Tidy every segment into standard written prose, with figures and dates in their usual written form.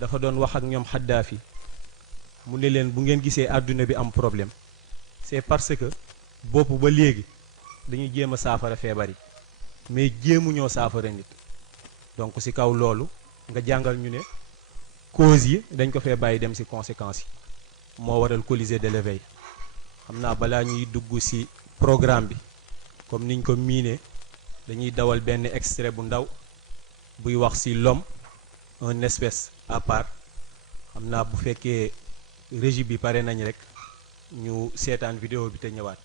dafa doon wax ak ñoom Xaddaafi mu ne leen bu ngeen gisee àdduna bi am problème c'est parce que bopp ba léegi dañuy jéem a saafara feebar yi mais jéemuñoo saafara nit donc ci kaw loolu nga jàngal ñu ne cause yi dañ ko fee bàyyi dem ci conséquences yi moo waral Colisée de l'éveil xam naa balaa ñuy dugg ci programme bi comme niñ ko miinee dañuy dawal benn extrait bu ndaw buy wax ci l'homme une espèce à part xam naa bu fekkee régie bi pare nañ rek ñu seetaan vidéo bi te ñëwaat.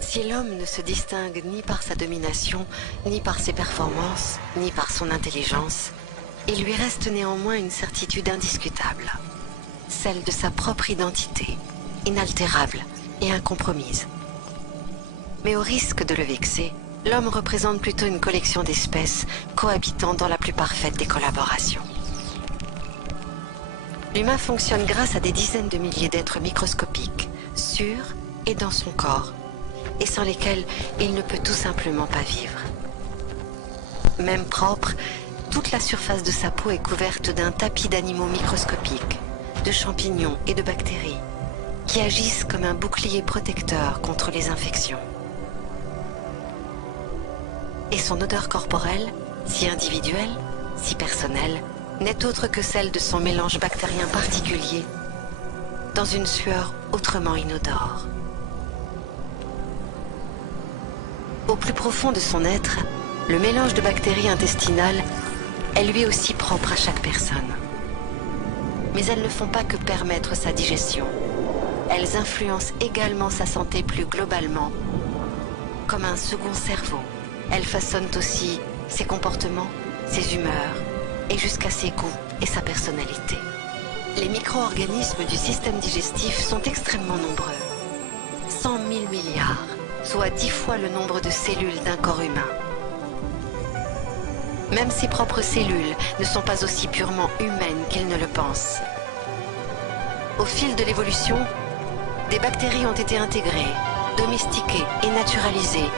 Si l'homme ne se distingue ni par sa domination, ni par ses performances, ni par son intelligence, il lui reste néanmoins une certitude indiscutable, celle de sa propre identité, inaltérable et incompromise. Mais au risque de le vexer, l'homme représente plutôt une collection d'espèces cohabitant dans la plus parfaite des collaborations. L'humain fonctionne grâce à des dizaines de milliers d'êtres microscopiques, sur et dans son corps, et sans lesquels il ne peut tout simplement pas vivre. Même propre, toute la surface de sa peau est couverte d'un tapis d'animaux microscopiques, de champignons et de bactéries, qui agissent comme un bouclier protecteur contre les infections. Et son odeur corporelle, si individuelle, si personnelle, n'est autre que celle de son mélange bactérien particulier, dans une sueur autrement inodore. Au plus profond de son être, le mélange de bactéries intestinales est lui aussi propre à chaque personne. Mais elles ne font pas que permettre sa digestion. Elles influencent également sa santé plus globalement. Comme un second cerveau, elles façonnent aussi ses comportements, ses humeurs, et jusqu'à ses goûts et sa personnalité. Les micro-organismes du système digestif sont extrêmement nombreux. 100 000 milliards, soit 10 fois le nombre de cellules d'un corps humain. Même ses propres cellules ne sont pas aussi purement humaines qu'elles ne le pensent. Au fil de l'évolution, des bactéries ont été intégrées, domestiquées et naturalisées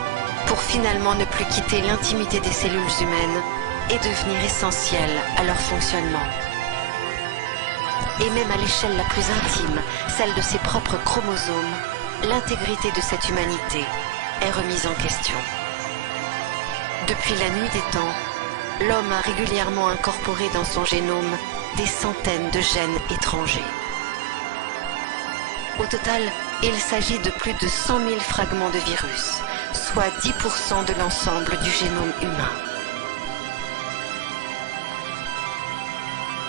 pour finalement ne plus quitter l'intimité des cellules humaines et devenir essentielles à leur fonctionnement. Et même à l'échelle la plus intime, celle de ses propres chromosomes, l'intégrité de cette humanité est remise en question. Depuis la nuit des temps, l'homme a régulièrement incorporé dans son génome des centaines de gènes étrangers. Au total, il s'agit de plus de 100 000 fragments de virus, soit 10% de l'ensemble du génome humain.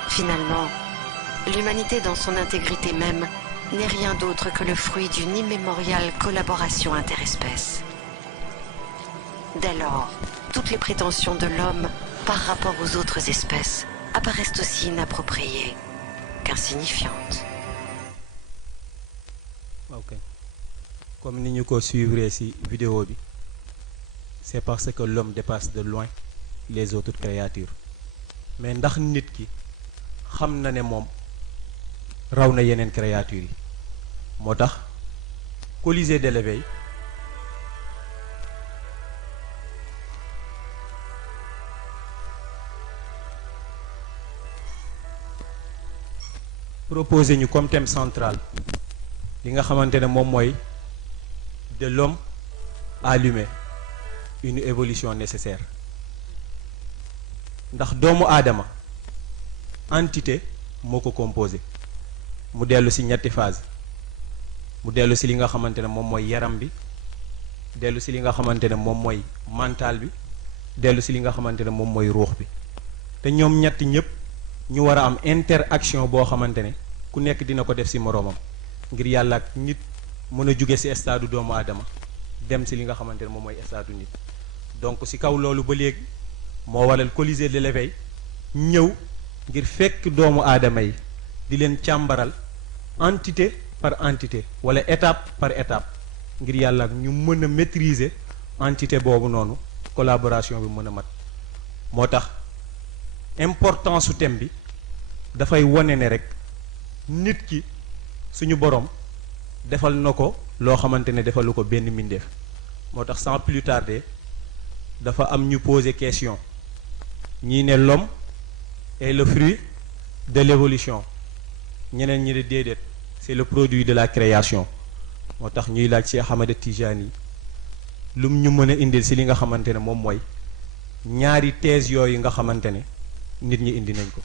Finalement, l'humanité dans son intégrité même n'est rien d'autre que le fruit d'une immémoriale collaboration interespèces. Dès lors, toutes les prétentions de l'homme par rapport aux autres espèces apparaissent aussi inappropriées qu'insignifiantes. Ok. Comme ni ñu ko suivre ci vidéo bi, c'est parce que l'homme dépasse de loin les autres créatures. Mais ndax nit ki xam na ne moom raw na yeneen créatures yi. moo tax Colisée de l'éveil proposé ñu comme thème central li nga xamante ne moom mooy de l'homme à l'humain, une évolution nécessaire. ndax doomu aadama entité moo ko composé mu dellu ci ñetti phase mu dellu ci li nga xamante ne moom mooy yaram bi, dellu ci li nga xamante ne moom mooy mental bi, dellu ci li nga xamante ne moom mooy ruux bi. te ñoom ñett ñëpp ñu war a am interaction boo xamante ne ku nekk dina ko def ci moroomam ngir yàlla ak nit mën a jóge ci stade doomu aadama dem ci li nga xamante ne moom mooy stade nit. donc ci kaw loolu ba léegi moo waral Colisée de l'éveil ñëw ngir fekk doomu aadama yi di leen càmbaral entité par entité wala étape par étape ngir yàlla ak ñu mën a maîtriser entité boobu noonu collaboration bi mën a mat. moo tax importance su thème bi dafay wane ne rek nit ki suñu borom defal na ko loo xamante ne defalu ko benn mbindeef moo tax sans plus tarder dafa am ñu poser question ñii ne l'homme est le fruit de l'évolution ñeneen ñi de déedéet c'est le produit de la création moo tax ñuy laaj Cheikh Ahmed Tijani lum ñu mën a indil ci li nga xamante ne moom mooy ñaari thèse yooyu nga xamante ne nit ñi indi nañ ko.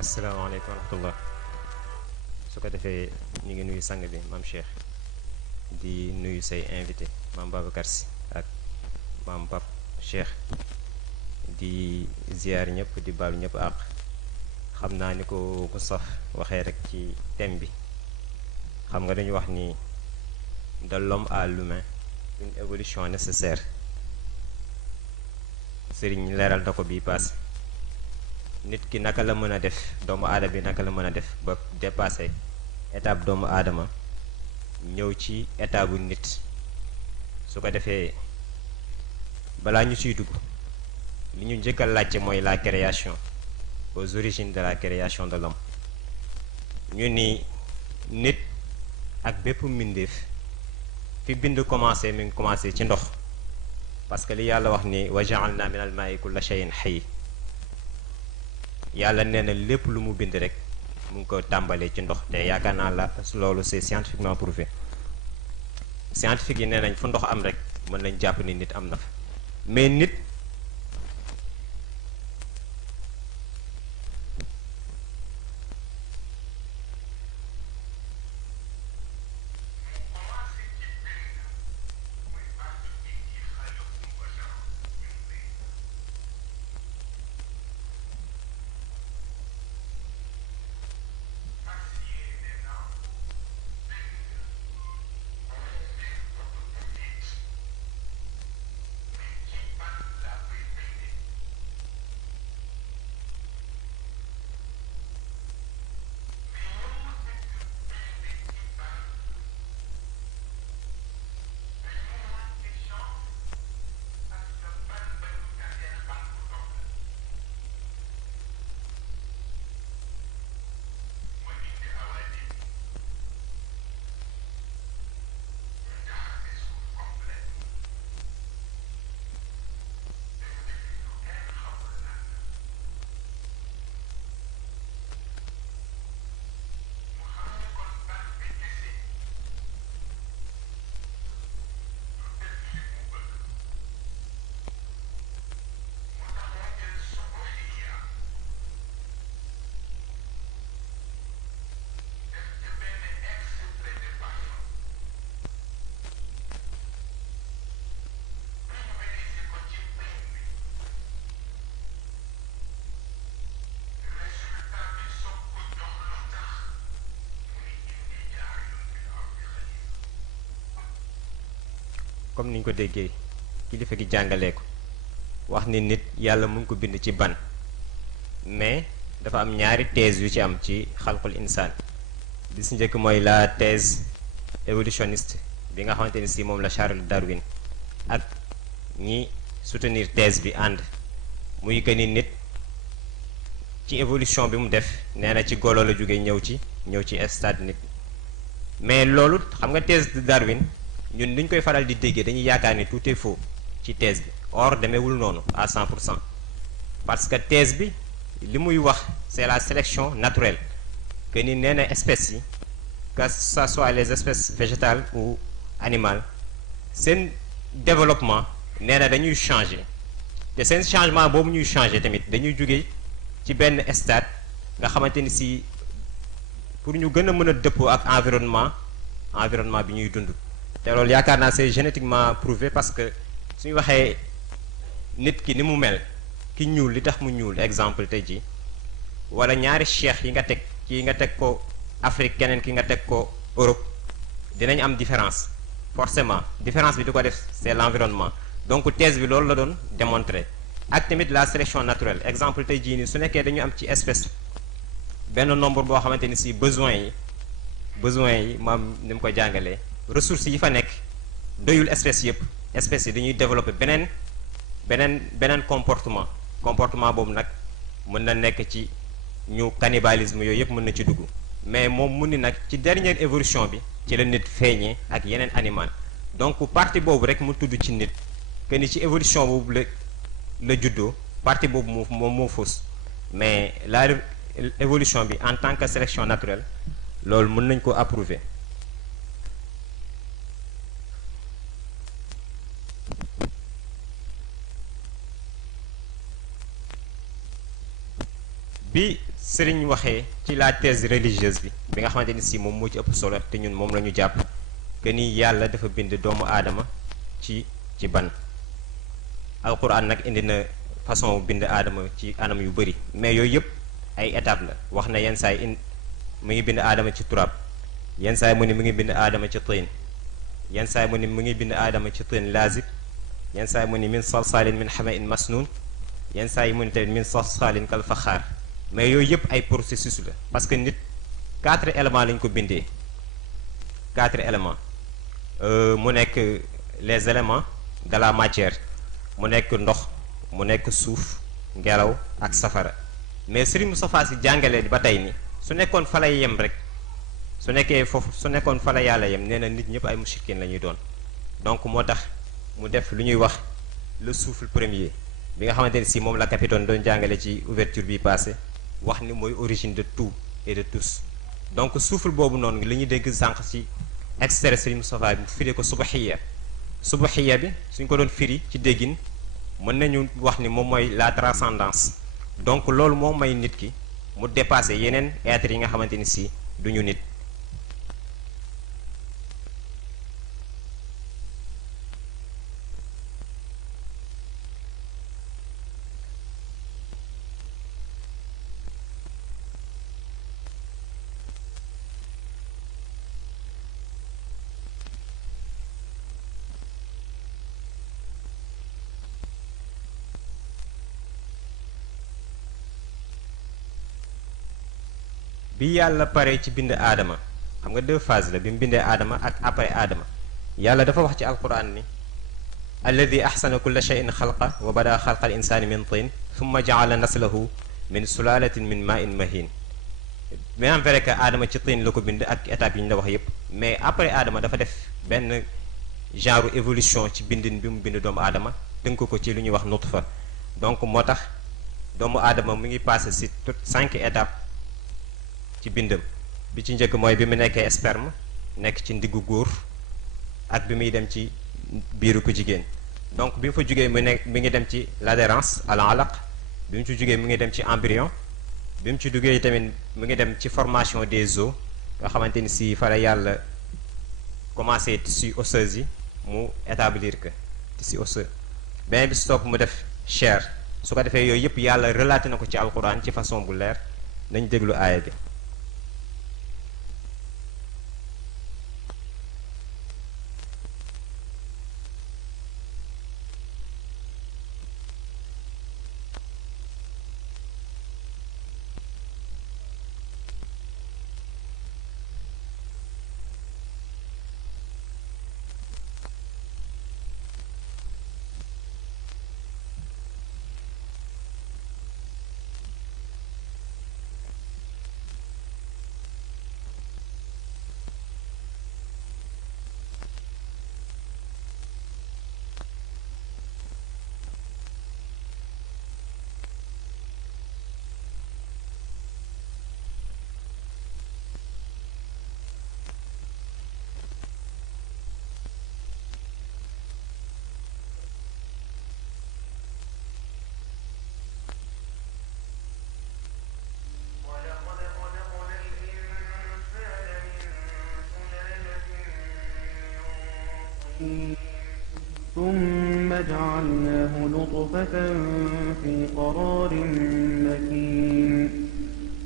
asalaamaaleykum wa rahmatullah su ko defee ñu ngi nuyu sang bi maam Cheikh di nuyu say invité maam Babacar Sy ak maam Pape Cheikh di ziar ñëpp di baalu ñëpp àq xam naa ni ko Moustapha waxee rek ci thème bi xam nga dañu wax ni de l'homme à l'humain une évolution nécessaire sëriñ leeral na ko bii passé nit ki naka la mën a def doomu aadama bi naka la mën a def ba dépasser étape doomu aadama ñëw ci étape bu nit su ko defee balaa ñu ciy dugg li ñu njëkk a laajte mooy la création aux origines de la création de l'homme ñu ni nit ak bépp mbindeef fi bind commencé mi ngi commencé ci ndox parce que li yàlla wax ni wa ja'alna min al ma'i kulla shay'in hayy yàlla nee na lépp lu mu bind rek mu ngi ko tàmbalee ci ndox te yaakaar naa la loolu c'est scientifiquement prouvé scientifique yi nee nañ fu ndox am rek mën nañ jàpp ni nit am na fa mais nit comme ni ñu ko déggee kilifa gi jàngalee ko wax ni nit yàlla mu ngi ko bind ci ban mais dafa am ñaari thèse yu ci am ci xalqul insaan bi si njëkk mooy la thèse évolutionniste bi nga xamante ni si moom la Charles Darwin ak ñi soutenir thèse bi ànd muy que ni nit ci évolution bi mu def nee na ci golo la jóge ñëw ci stade nit mais loolu xam nga thèse de Darwin ñun ni ñu koy faral di déggee dañuy yaakaar ni tout est faux ci thèse bi or demeewul noonu à 100% parce que thèse bi li muy wax c'est la sélection naturelle que ni nee na espèces yi que ça soit les espèces végétales ou animales seen développement nee na dañuy changer te seen changement boobu ñuy changer tamit dañuy jóge ci benn stade nga xamante ni si pour ñu gën a mën a dëppoo ak environnement bi ñuy dund te loolu yaakaar naa c'est génétiquement prouvé parce que suñu waxee nit ki ni mu mel ki ñuul li tax mu ñuul exemple tey jii wala ñaari cheikh yi nga teg kii nga teg ko Afrique keneen ki nga teg ko Europe dinañ am différence forcément différence bi di ko def c'est l'environnement donc thèse bi loolu la doon démontrer ak tamit la sélection naturelle exemple tey jii nii su nekkee dañu am ci espèce benn nombre boo xamante ni si besoins yi maam ni mu ko jàngalee ressources yi fa nekk doyul espèces yëpp espèces yi dañuy développer beneen comportement boobu nag mën na nekk ci ñu cannibalisme yooyu yëpp mën na ci dugg mais moom mu ni nag ci dernière évolution bi ci la nit feeñee ak yeneen animal donc partie boobu rek mu tudd ci nit que ni ci évolution boobu la juddoo partie boobu moom moo fausse mais la évolution bi en tant que sélection naturelle loolu mën nañ ko approuver bi sëriñ waxee ci la thèse religieuse bi nga xamante ni si moom moo ci ëpp solo te ñun moom la ñu jàpp que ni yàlla dafa bind doomu aadama ci ban alquran nag indi na façon bind aadama ci anam yu bëri mais yooyu yëpp ay étapes la wax na yenn saa yi mu ngi bind aadama ci turab yenn saa yi mu ni mu ngi bind aadama ci tiin yenn saa yi mu ni mu ngi bind aadama ci tiin lazib yenn saa yi mu ni min salsalin min hamain masnun yenn saa yi mu ni tamit min salsalin kal faxaar mais yooyu yëpp ay processus la parce que nit 4 éléments lañ ko bindee 4 éléments mu nekk les éléments de la matière mu nekk ndox mu nekk suuf ngelaw ak safara mais Serigne Moustapha Sy jàngale ba tey ni su nekkoon fa lay yem rek su nekkoon fa la yàlla yem nee na nit ñëpp ay mushrikin la ñuy doon donc moo tax mu def lu ñuy wax le souffle premier bi nga xamante ni si moom la capitaine doon jàngale ci ouverture bi passé wax ni mooy origine de tout et de tous donc souffle boobu noonu li ñuy dégg sànq ci extrait Serigne Moustapha bi firi ko subaxiya bi suñ ko doon firi ci déggin mën nañu wax ni moom mooy la transcendance donc loolu moo may nit ki mu dépasser yeneen êtres yi nga xamante ni si duñu nit bi yàlla pare ci bind aadama xam nga 2 phases la bi mu bindee aadama ak après aadama yàlla dafa wax ci alquran ni alladi ahsana kulla shay'in xalqa wa bada xalqa al insani min tin thumma jaala naslahu min sulalatin min ma'in mahin bien vrai que aadama ci tin la ko bind ak étape yi ñu la wax yépp mais après aadama dafa def benn genre évolution ci bindin bi mu bind doomu aadama tënk ko ci lu ñuy wax nutfa donc moo tax doomu aadama mu ngi passé ci toutes 5 étapes ci bindam bi ci njëkk mooy bi mu nekkee sperme nekk ci ndiggu góor ak bi muy dem ci biiru ku jigéen donc bi mu fa jugee mi ngi dem ci l'adhérence à l'alaq bi mu ci jugee mi ngi dem ci embryon bi mu ci duggee tamit mu ngi dem ci formation des os nga xamante ni si fa la yàlla commencé tissu osseuse yi mu établir que tissu osseux beneen bi si topp mu def chair su ko defee yooyu yëpp yàlla relaté na ko ci alquran ci façon bu leer nañ déglu aaya bi ثم جعلناه نطفة في قرار مكين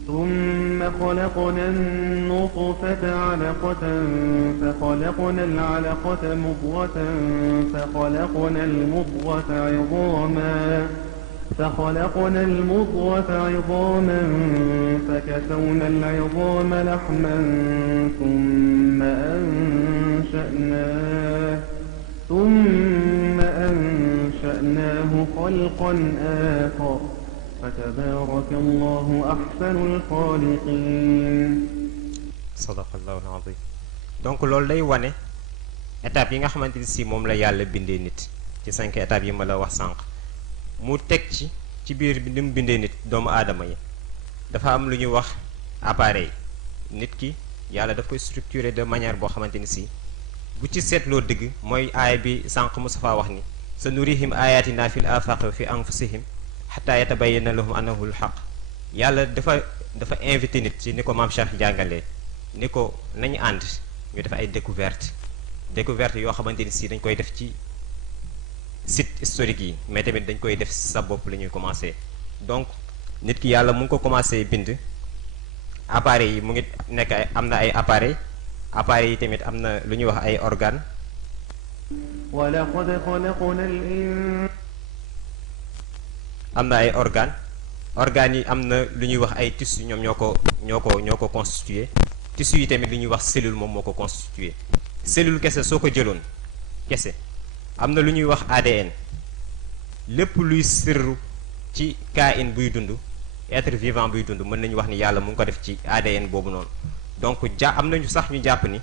ثم خلقنا النطفة علقة فخلقنا العلقة مضغة فخلقنا المضغة عظاما فكسونا العظام لحما ثم أنشأناه خلقا آخر فتبارك الله أحسن الخالقين. sadaqallahu al-azim. donc loolu day wane étape yi nga xamante ni si moom la yàlla bindee nit ci 5 étapes yi ma la wax sànq mu teg ci biir bi ni mu bindee nit doomu aadama yi dafa am lu ñuy wax appareil nit ki yàlla daf koy structuré de manière boo xamante ni si bu ci seetloo dëgg mooy aaya bi sànq Moustapha wax ni sa nurihim ayatina fil afaq wa fi anfusihim xataa yatabayyana lahum annahu l-haq. yàlla dafa invité nit ci ni ko maam Cheikh jàngalee ni ko nañu ànd ñu def ay découverte yoo xamante ni si dañ koy def ci site historique yi mais tamit dañ koy def sa bopp la ñuy commencé. donc nit ki yàlla mu ngi ko commencé bind appareils yi mu ngi nekk am na ay appareils yi tamit am na lu ñuy wax ay organes. ولقد خلقنا الإنسان. am na ay organes yi am na lu ñuy wax ay tissus ñoom ñoo ko constitué tissus yi tamit lu ñuy wax cellule moom moo ko constitué cellule kese soo ko jëloon kese am na lu ñuy wax ADN lépp luy sirru ci kain buy dund être vivant buy dund mën nañu wax ni yàlla mu ngi ko def ci ADN boobu noonu. donc am nañu sax ñu jàpp ni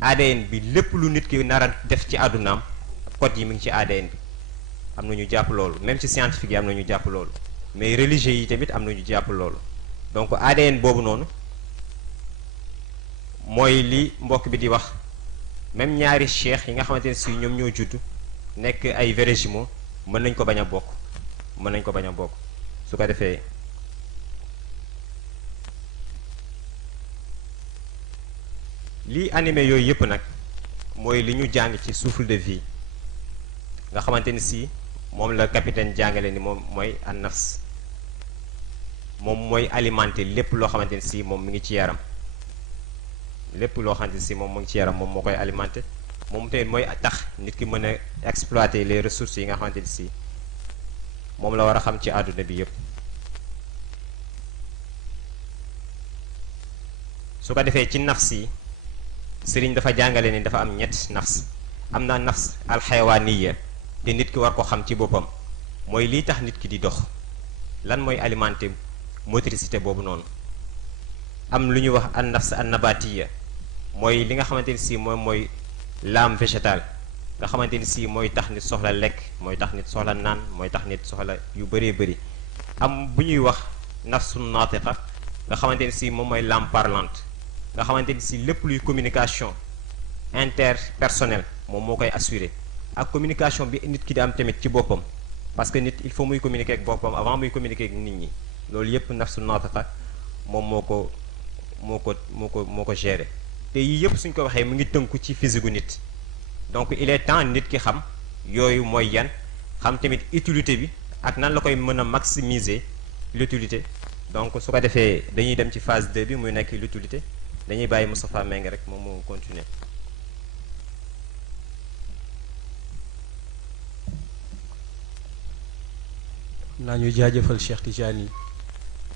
ADN bi lépp lu nit ki nar a def ci àddunaam code yi mu ngi ci ADN bi am na ñu jàpp loolu même ci scientifique yi am na ñu jàpp loolu mais religieux yi tamit am na ñu jàpp loolu. donc ADN boobu noonu mooy li mbokk bi di wax même ñaari cheikh yi nga xamante ne si ñoom ñoo judd nekk ay vrais jumeaux mën nañ ko bañ a bokk su ko defee. lii animé yooyu yëpp nag mooy li ñu jàng ci souffle de vie nga xamante ni si moom la capitaine jàngale ni moom mooy an-nafs moom mooy alimenter lépp loo xamante ni si moom mi ngi ci yaram moom mu ngi ci yaram moom moo koy alimenter moom tamit mooy tax nit ki mën a exploiter les ressources yi nga xamante ni si moom la war a xam ci àdduna bi yëpp. su ko defee ci nafs yi sëriñ dafa jàngale ni dafa am ñett nafs am na nafs alxayawaaniya te nit ki war ko xam ci boppam mooy lii tax nit ki di dox lan mooy alimenter motricité boobu noonu. am lu ñuy wax an nafs an nabatiya mooy li nga xamante ni si moom mooy l'âme végétale nga xamante ni si mooy tax nit soxla lekk mooy tax nit soxla naan mooy tax nit soxla yu bëree bëri. am bu ñuy wax nafsu naatiqa nga xamante ni si moom mooy l'âme parlante nga xamante ni si lépp luy communication interpersonnelle moom moo koy assurer ak communication bi nit ki di am tamit ci boppam parce que nit il faut muy communiquer ak boppam avant muy communiquer ak nit ñi loolu yépp nafsu naatiqa moom moo ko gérer te yii yépp suñ ko waxee mu ngi tënku ci physique gu nit. donc il est temps nit ki xam yooyu mooy yan xam tamit utilité bi ak nan la koy mën a maximiser l'utilité. donc su ko defee dañuy dem ci phase 2 bi muy nekk l'utilité dañuy bàyyi Moustapha Mbengue rek moom moo continuer. naa ñu jaajëfal Cheikh Tijani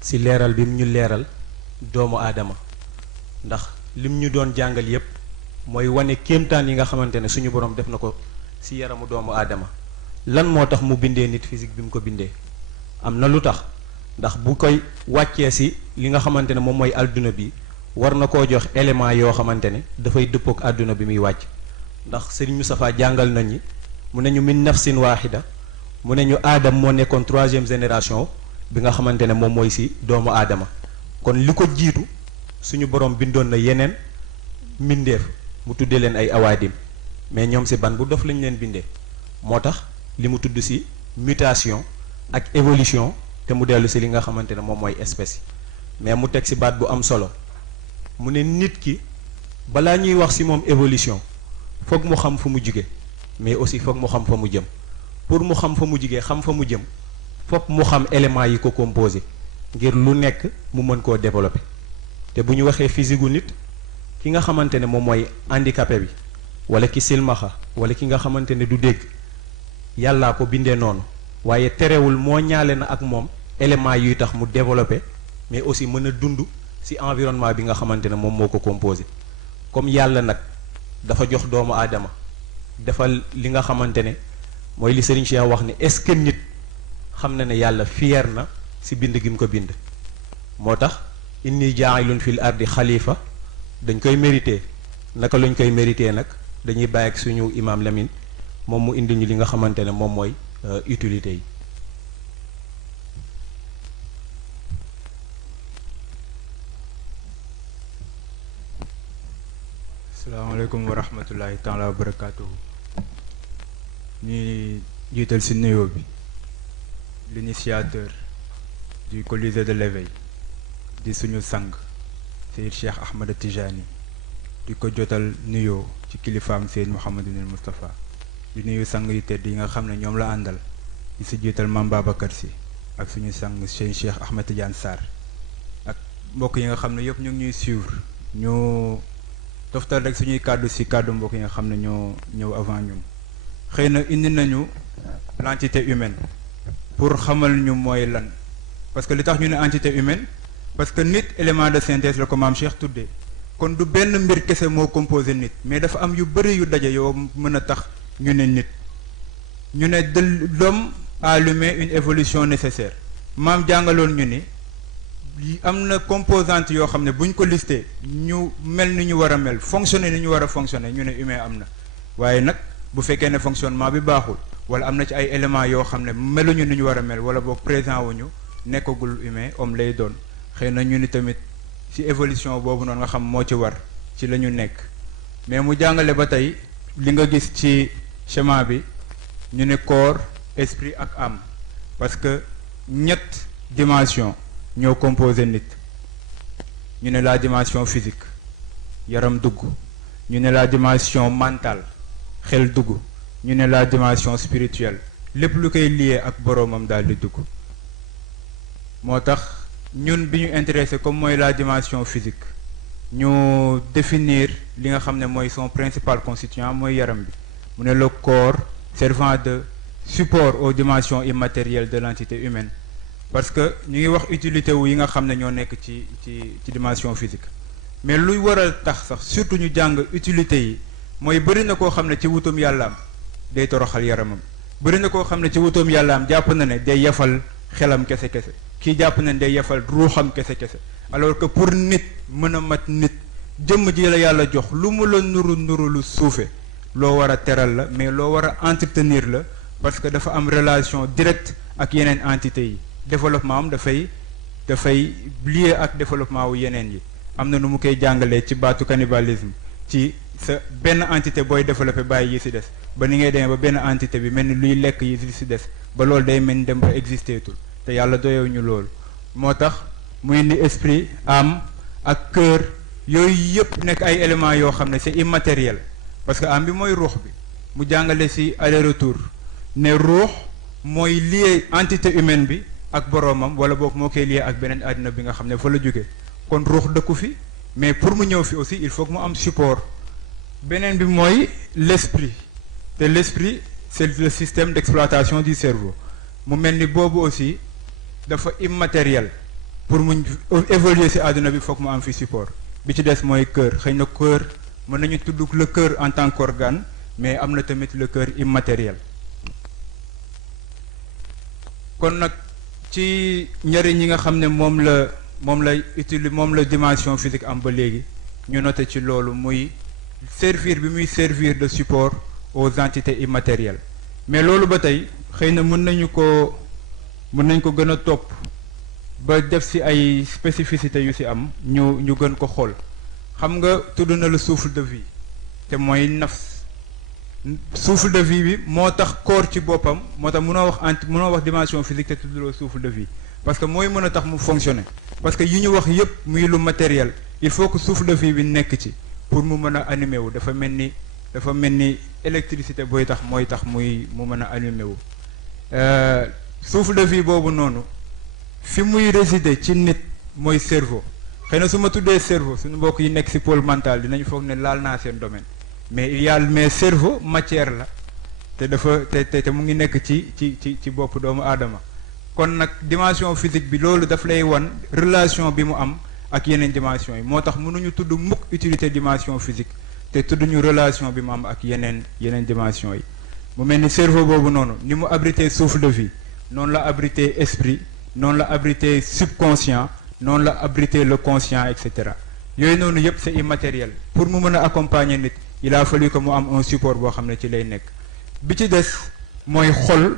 si leeral bi mu ñu leeral doomu aadama ndax lim ñu doon jàngal yépp mooy wane kéemtaan yi nga xamante ne suñu borom def na ko si yaramu doomu aadama. lan moo tax mu bindee nit physique bi mu ko bindee am na lu tax ndax bu koy wàccee si li nga xamante ne moom mooy adduna bi war na koo jox élément yoo xamante ne dafay dëppook adduna bi muy wàcc ndax Serigne Moustapha jàngal nañu mu ne ñu min nafsin waahida mu ne ñu aadam moo nekkoon 3e génération bi nga xamante ne moom mooy si doomu aadama kon li ko jiitu suñu borom bindoon na yeneen mbindeef mu tuddee leen ay awaadim mais ñoom si ban bu dof lañ leen bindee moo tax li mu tudd si mutation ak évolution te mu dellu si li nga xamante ne moom mooy espèce yi mais mu teg si baat bu am solo mu ne nit ki balaa ñuy wax si moom évolution foog mu xam fu mu jóge mais aussi foog mu xam fa mu jëm pour mu xam fa mu jigee xam fa mu jëm foog mu xam éléments yi ko composé ngir lu nekk mu mën koo développer te bu ñu waxee physique gu nit ki nga xamante ne moom mooy handicapé bi wala ki silmaxa wala ki nga xamante ne du dégg yàllaa ko bindee noonu waaye terewul moo ñaale na ak moom éléments yuy tax mu développer mais aussi mën a dund ci environnement bi nga xamante ne moom moo ko composé comme yàlla nag dafa jox doomu aadama defal li nga xamante ne mooy li Serigne Cheikh wax ne est-ce que nit xam na ne yàlla fier na ci bind gi mu ko bind moo tax inni jaa'ilun fil ardi xalifa dañ koy mérité naka lañ koy mérité nag dañuy bàyyi ak suñu imam Lamine moom mu indi ñu li nga xamante ne moom mooy utilité yi. asalaamaaleykum wa rahmatullahi taala wa barakaatuhu. ñuy jiital ci nuyoo bi l'initiateur du Colisée de l'éveil di suñu sang Seyd Cheikh Ahmed Tijani di ko jotal nuyoo ci kilifaam Seyd Mouhamadunil Moustapha di nuyu sang yu tedd yi nga xam ne ñoom la àndal di ci jiital Mame Babacar Sy ak suñu sang Seyd Cheikh Ahmed Tidiane Sarr ak mbokk yi nga xam ne yëpp ñu ngi ñuy suivre ñu toftal rek suñuy kàddu ci kàddu mbokk yi nga xam ne ñoo ñëw avant ñun xëy na indi nañu l'entité humaine pour xamal ñu mooy lan parce que li tax ñu ne entité humaine parce que nit élément de synthèse la ko maam Cheikh tuddee kon du benn mbir kese moo composé nit mais dafa am yu bëri yu daje yoo mën a tax ñu ne nit ñu ne de l'homme a lui une évolution nécessaire maam jàngaloon ñu ni am na composante yoo xam ne buñ ko listé ñu mel ni ñu war a mel fonctionner ni ñu war a fonctionner ñu ne humain am na waaye nag bu fekkee ne fonctionnement bi baaxul wala am na ci ay éléments yoo xam ne meluñu ni ñu war a mel wala boog présent wuñu nekkagul humain homme lay doon xëy na ñu ni tamit ci évolution boobu noonu nga xam moo ci war ci la ñu nekk mais mu jàngale ba tey li nga gis ci schéma bi ñu ne corps esprit ak âme parce que ñett dimension ñoo composé nit ñu ne la dimension physique yaram dugg ñu ne la dimension mentale xel dugg ñu ne la dimension spirituelle lépp lu koy lié ak boroomam daal di dugg moo tax ñun bi ñu intéressé comme mooy la dimension physique ñu définir li nga xam ne mooy son principal constituant mooy yaram bi mu ne le corps servant de support aux dimensions immatérielles de l'entité humaine parce que ñu ngi wax utilité wu yi nga xam ne ñoo nekk ci dimension physique mais luy waral tax sax surtout ñu jàng utilité yi mooy bëri na koo xam ne ci wutum yàllaam day toroxal yaramam bëri na koo xam ne ci wutum yàllaam jàpp na ne day yafal xelam kese-kese kii jàpp na ne day yafal ruuxam kese-kese alors que pour nit mën a mat nit jëmm ji la yàlla jox lu mu la nuru lu suufe loo war a teral la mais loo war a entretenir la parce que dafa am relation directe ak yeneen entités yi développement am dafay lié ak développement wu yeneen yi am na nu mu koy jàngalee ci baatu cannibalisme ci sa benn entité booy développé bàyyi yi ci des ba ni ngay demee ba benn entité bi mel ni luy lekk yi ci des ba loolu day mel ni dem ba existeetul te yàlla doyew ñu loolu moo tax muy ni esprit âme ak cœur yooyu yëpp nekk ay éléments yoo xam ne c'est immatériel parce que âme bi mooy ruux bi mu jàngale ci aller-retour ne ruux mooy lié entité humaine bi ak boroomam wala boog moo koy lié ak beneen àddina bi nga xam ne fa la jóge kon ruux dëkku fi mais pour mu ñëw fi aussi il faut que mu am support beneen bi mooy l'esprit te l'esprit c'est le système d'exploitation du cerveau mu mel ni boobu aussi dafa immatériel pour mu évoluer ci àdduna bi foog mu am fi support bi ci des mooy cœur xëy na cœur mën nañu tudd le cœur en tant qu'organe mais am na tamit le cœur immatériel kon nag ci njëriñ yi nga xam ne moom la dimension physique am ba léegi ñu noté ci loolu muy servir bi muy servir de support aux entités immatérielles mais loolu ba tey xëy na mën nañ ko gën a topp ba def ci ay spécificités yu ci am ñu gën ko xool xam nga tudd na le souffle de vie te mooy nafs souffle de vie bi moo tax corps ci boppam moo tax mënoo wax dimension physique te tuddloo souffle de vie parce que mooy mën a tax mu fonctionner parce que yi ñu wax yépp muy lu matériel il faut que souffle de vie bi nekk ci pour mu mën a animé wu dafa mel ni dafa mel ni électricité booy tax mooy tax mu mën a allumé wu souffle de vie boobu noonu fi muy résider ci nit mooy cerveau xëy na su ma tuddee cerveau suñu mbokk yi nekk ci pôle mental dinañ foog ne laal naa seen domaine mais mais cerveau matière la te dafa te mu ngi nekk ci bopp doomu aadama kon nag dimension physique bi loolu daf lay wan relation bi mu am ak yeneen dimension yi moo tax mënuñu tudd mukk utilité dimension physique te tudduñu relation bi mu am ak yeneen dimension yi mu mel ni cerveau boobu noonu ni mu abrité souffle de vie noonu la abrité esprit noonu la abrité subconscient noonu la abrité le conscient et cetera yooyu noonu yëpp c'est immatériel pour mu mën a accompagner nit il a fallu que mu am un support boo xam ne ci lay nekk bi ci des mooy xol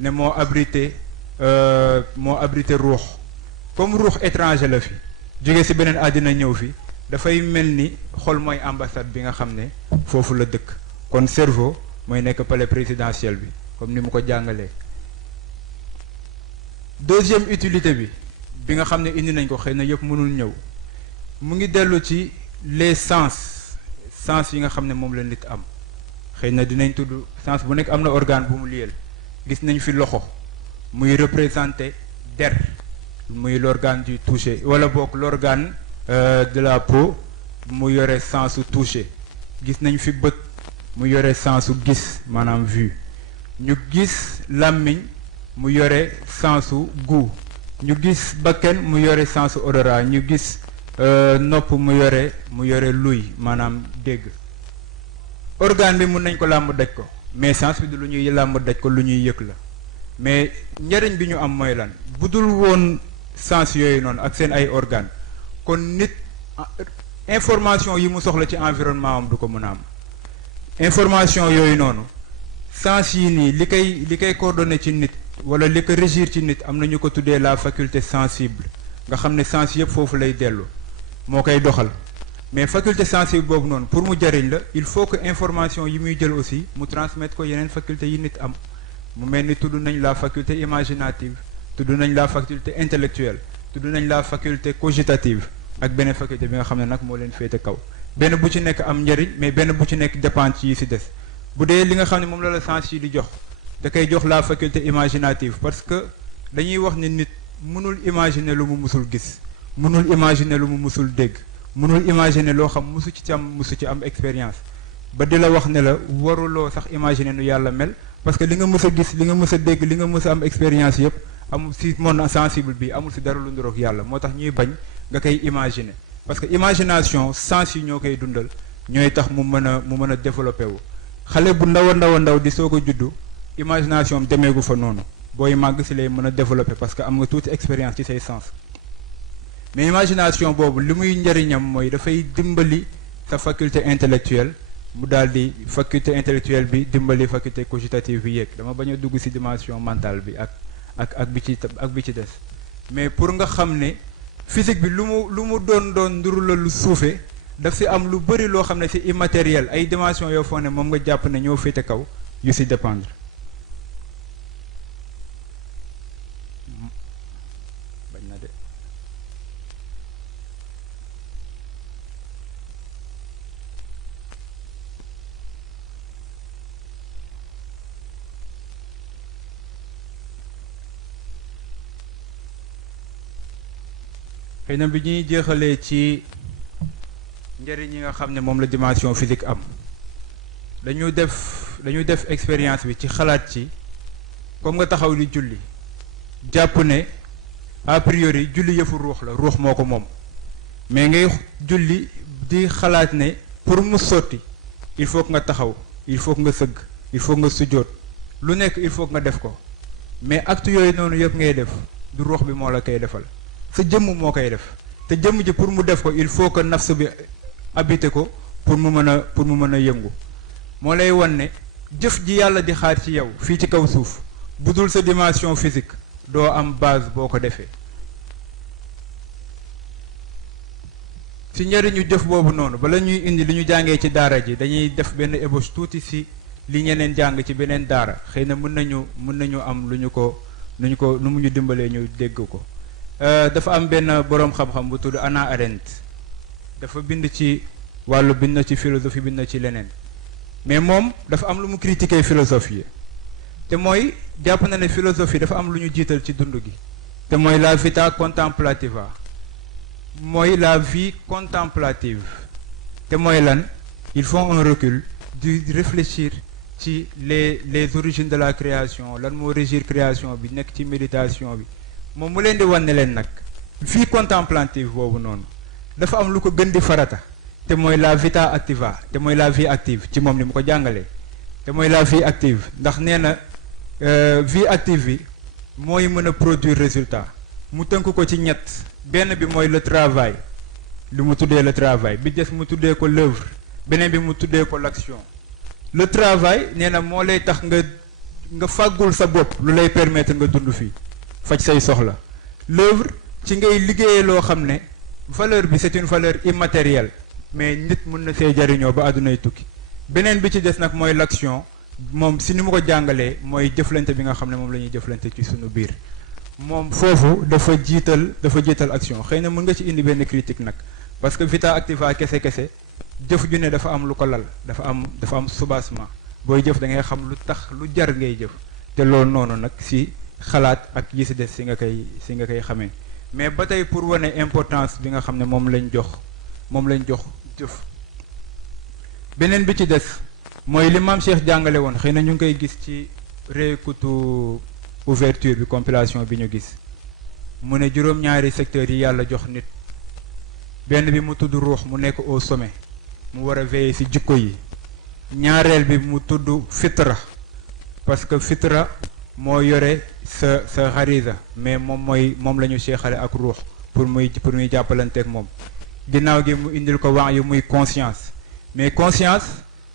ne moo abrité ruux comme ruux étranger la fi jóge ci beneen àddina ñëw fi dafay mel ni xol mooy ambassade bi nga xam ne foofu la dëkk kon cerveau mooy nekk palais présidentiel bi comme ni mu ko jàngalee deuxième utilité bi nga xam ne indi nañ ko xëy na yëpp mënul ñëw mu ngi dellu ci les sens yi nga xam ne moom la nit am xëy na dinañ tudd sens bu nekk am na organe bu mu liyeel gis nañ fi loxo muy représenter der muy l'organe du toucher wala boog l'organe de la peau mu yore sensu toucher gis nañ fi bët mu yore sensu gis maanaam vue ñu gis làmmiñ mu yore sensu goût ñu gis bakken mu yore sensu odorat ñu gis nopp mu yore luy maanaam dégg organe bi mun nañ ko làmb daj ko mais sens bi du lu ñuy làmb daj ko lu ñuy yëg la mais njëriñ bi ñu am mooy lan bu dul woon sens yooyu noonu ak seen ay organe kon nit information yi mu soxla ci environnement am du ko mën a am information yooyu noonu sens yi nii li koy coordonné ci nit wala li ko régir ci nit am na ñu ko tuddee la faculté sensible nga xam ne sens yëpp foofu lay dellu moo koy doxal mais faculté sensible boobu noonu pour mu jariñ la il faut que information yi muy jël aussi mu transmettre ko yeneen faculté yi nit am mu mel ni tudd nañ la faculté imaginative tudd nañ la faculté intellectuelle tudd nañ la faculté cogitative ak beneen faculté bi nga xam ne nag moo leen féete kaw benn bu ci nekk am njëriñ mais benn bu ci nekk dépend ci yi ci des bu dee li nga xam ne moom la sens yi di jox da koy jox la faculté imaginative parce que dañuy wax ne nit mënul imaginer lu mu musul gis mënul imaginer lu mu musul dégg mënul imaginer loo xam musu ci am expérience ba di la wax ne la waruloo sax imaginer nu yàlla mel parce que li nga mës a gis li nga mës a dégg li nga mës a am expérience yëpp amul ci monde sensible bi amul ci dara lu nduroog yàlla moo tax ñuy bañ nga koy imaginer parce que imagination sens yi ñoo koy dundal ñooy tax mu mën a développer wu xale bu ndaw a ndaw di soog a juddu imagination am demeegu fa noonu booy màgg ci lay mën a développer parce que am nga tuuti expérience ci say sens mais imagination boobu li muy njëriñam mooy dafay dimbali sa faculté intellectuelle mu daal di faculté intellectuelle bi dimbali faculté cogitative bi yéeg dama bañ a dugg ci dimension mentale bi ak bi ci des mais pour nga xam ne physique bi lu mu doon nduru la lu suufee daf ci am lu bari loo xam ne ci immatériel ay dimension yoo foo ne moom nga jàpp ne ñoo féete kaw yu ci dépendre bañ na de xëy na bi ñuy jeexalee ci njëriñ yi nga xam ne moom la dimension physique am dañu def expérience bi ci xalaat ci comme nga taxaw di julli jàpp ne a priori julli yëfu ruux la ruux moo ko moom mais ngay julli di xalaat ne pour mu sotti il faut que nga taxaw il faut que nga sëgg il faut que nga sujjóot lu nekk il faut que nga def ko mais acte yooyu noonu yëpp ngay def du ruux bi moo la koy defal sa jëmm moo koy def te jëmm ji pour mu def ko il faut que nafs bi habité ko pour mu mën a yëngu moo lay wan ne jëf ji yàlla di xaar ci yow fii ci kaw suuf bu dul sa dimension physique doo am base boo ko defee ci njëriñu jëf boobu noonu bala ñuy indi li ñu jàngee ci daara ji dañuy def benn ébauche tuuti ci li ñeneen jàng ci beneen daara xëy na mën nañu am nu mu ñu dimbalee ñu dégg ko dafa am benn boroom xam-xam bu tudd Hannah Arendt dafa bind ci wàllu bind na ci philosophie bind na ci leneen mais moom dafa am lu mu critiquer philosophie te mooy jàpp na ne philosophie dafa am lu ñu jiital ci dund gi te mooy la vita contemplativa mooy la vie contemplative te mooy lan il faut un recul di réfléchir ci les origines de la création lan moo régir création bi nekk ci méditation bi moom mu leen di wan ne leen nag vie contemplative boobu noonu dafa am lu ko gën di farata te mooy la vita activa te mooy la vie active ci moom ni mu ko jàngalee te mooy la vie active ndax nee na vie active bi mooy mën a produire résultat mu tënk ko ci ñett benn bi mooy le travail lu mu tuddee le travail bi des mu tuddee ko l'œuvre beneen bi mu tuddee ko l'action le travail nee na moo lay tax nga fàggul sa bopp lu lay permettre nga dund fii faj say soxla l'œuvre ci ngay liggéeyee loo xam ne valeur bi c'est une valeur immatérielle mais nit mën na see jariñoo ba àddunay tukki beneen bi ci des nag mooy l'action moom si ni mu ko jàngalee mooy jëflante bi nga xam ne moom la ñuy jëflante ci suñu biir moom foofu dafa jiital action xëy na mën nga ci indi benn critique nag parce que vita activa kese jëf ju ne dafa am lu ko lal dafa am soubassement booy jëf da ngay xam lu tax lu jar ngay jëf te loolu noonu nag si xalaat ak yi si des si nga koy xamee mais ba tey pour wane importance bi nga xam ne moom lañ jox jëf beneen bi ci des mooy li maam Cheikh jàngale woon xëy na ñu ngi koy gis ci réécoute ouverture bi compilation bi ñu gis mu ne juróom-ñaari secteurs yi yàlla jox nit benn bi mu tudd ruux mu nekk au sommet mu war a veiller ci jikko yi ñaareel bi mu tudd fitra parce que fitra moo yore sa xarisa mais moom la ñu seexale ak ruux pour muy jàppalanteeg moom ginnaaw gi mu indil ko wax yu muy conscience mais conscience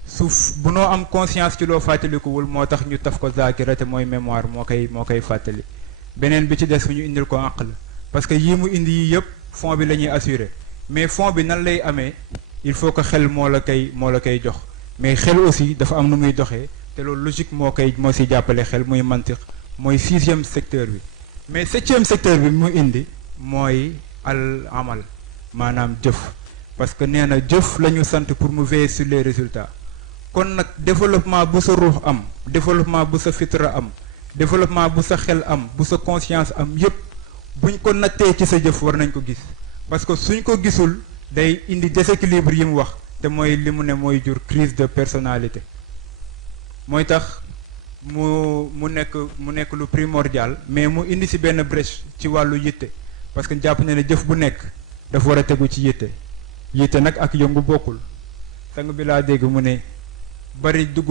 suuf bu noo am conscience ci loo fàttalikuwul moo tax ñu taf ko zakira te mooy mémoire moo koy fàttali beneen bi ci des ñu indil ko aql parce que yii mu indi yii yëpp fond bi la ñuy assurer mais fond bi nan lay amee il faut que xel moo la koy jox mais xel aussi dafa am nu muy doxee te loolu logique moo si jàppale xel muy mantiq mooy 6e secteur bi mais 7e secteur bi mu indi mooy al amal maanaam jëf parce que nee na jëf la ñu sant pour mu veiller sur les résultats kon nag développement bu sa ruux am développement bu sa fitra am développement bu sa xel am bu sa conscience am yépp buñ ko nattee ci sa jëf war nañ ko gis parce que suñ ko gisul day indi déséquilibre yi mu wax te mooy li mu ne mooy jur crise de personnalité mooy tax mu nekk lu primordial mais mu indi ci benn brèche ci wàllu yitte parce que jàpp na ne jëf bu nekk dafa war a tegu ci yitte nag ak yëngu bokkul sang bi laa dégg mu ne bari dugg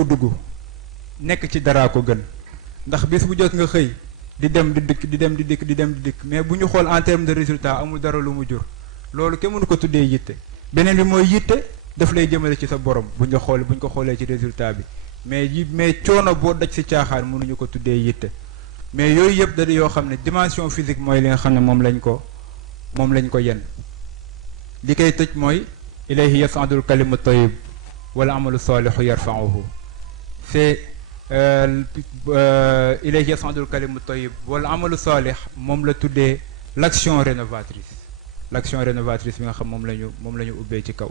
nekk ci dara ko gën ndax bis bu jot nga xëy di dem di dikk mais bu ñu xool en terme de résultat amul dara lu mu jur loolu kenn mënu ko tuddee yitte beneen bi mooy yitte daf lay jëmale ci sa borom buñ ko xoolee ci résultat bi mais coono boo daj ci caaxaan mënuñu ko tuddee yitte mais yooyu yëpp da yoo xam ne dimension physique mooy li nga xam ne moom lañ ko yen li koy tëj mooy ilayhi yasadul kalimu tayyib wala amalu salihu yarfa'uhu c'est ilayhi yasadul kalimu tayyib wala amalu salih moom la tuddee l'action rénovatrice bi nga xam moom la ñu ubbee ci kaw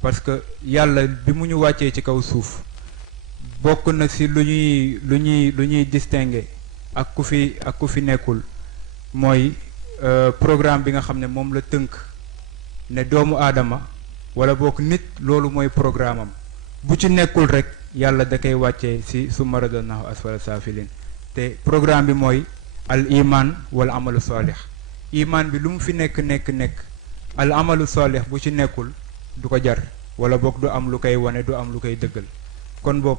parce que yàlla bi mu ñu wàccee ci kaw suuf bokk na ci lu ñuy distinguer ak ku fi nekkul mooy programme bi nga xam ne moom la tënk ne doomu aadama wala bokk nit loolu mooy programme am bu ci nekkul rek yàlla da koy wàccee ci summa radadnahu asfala safilin te programme bi mooy al iman wala amalu salih iman bi lu mu fi nekk al amalu salih bu ci nekkul du ko jar wala boog du am lu koy wane du am lu koy dëggal kon boog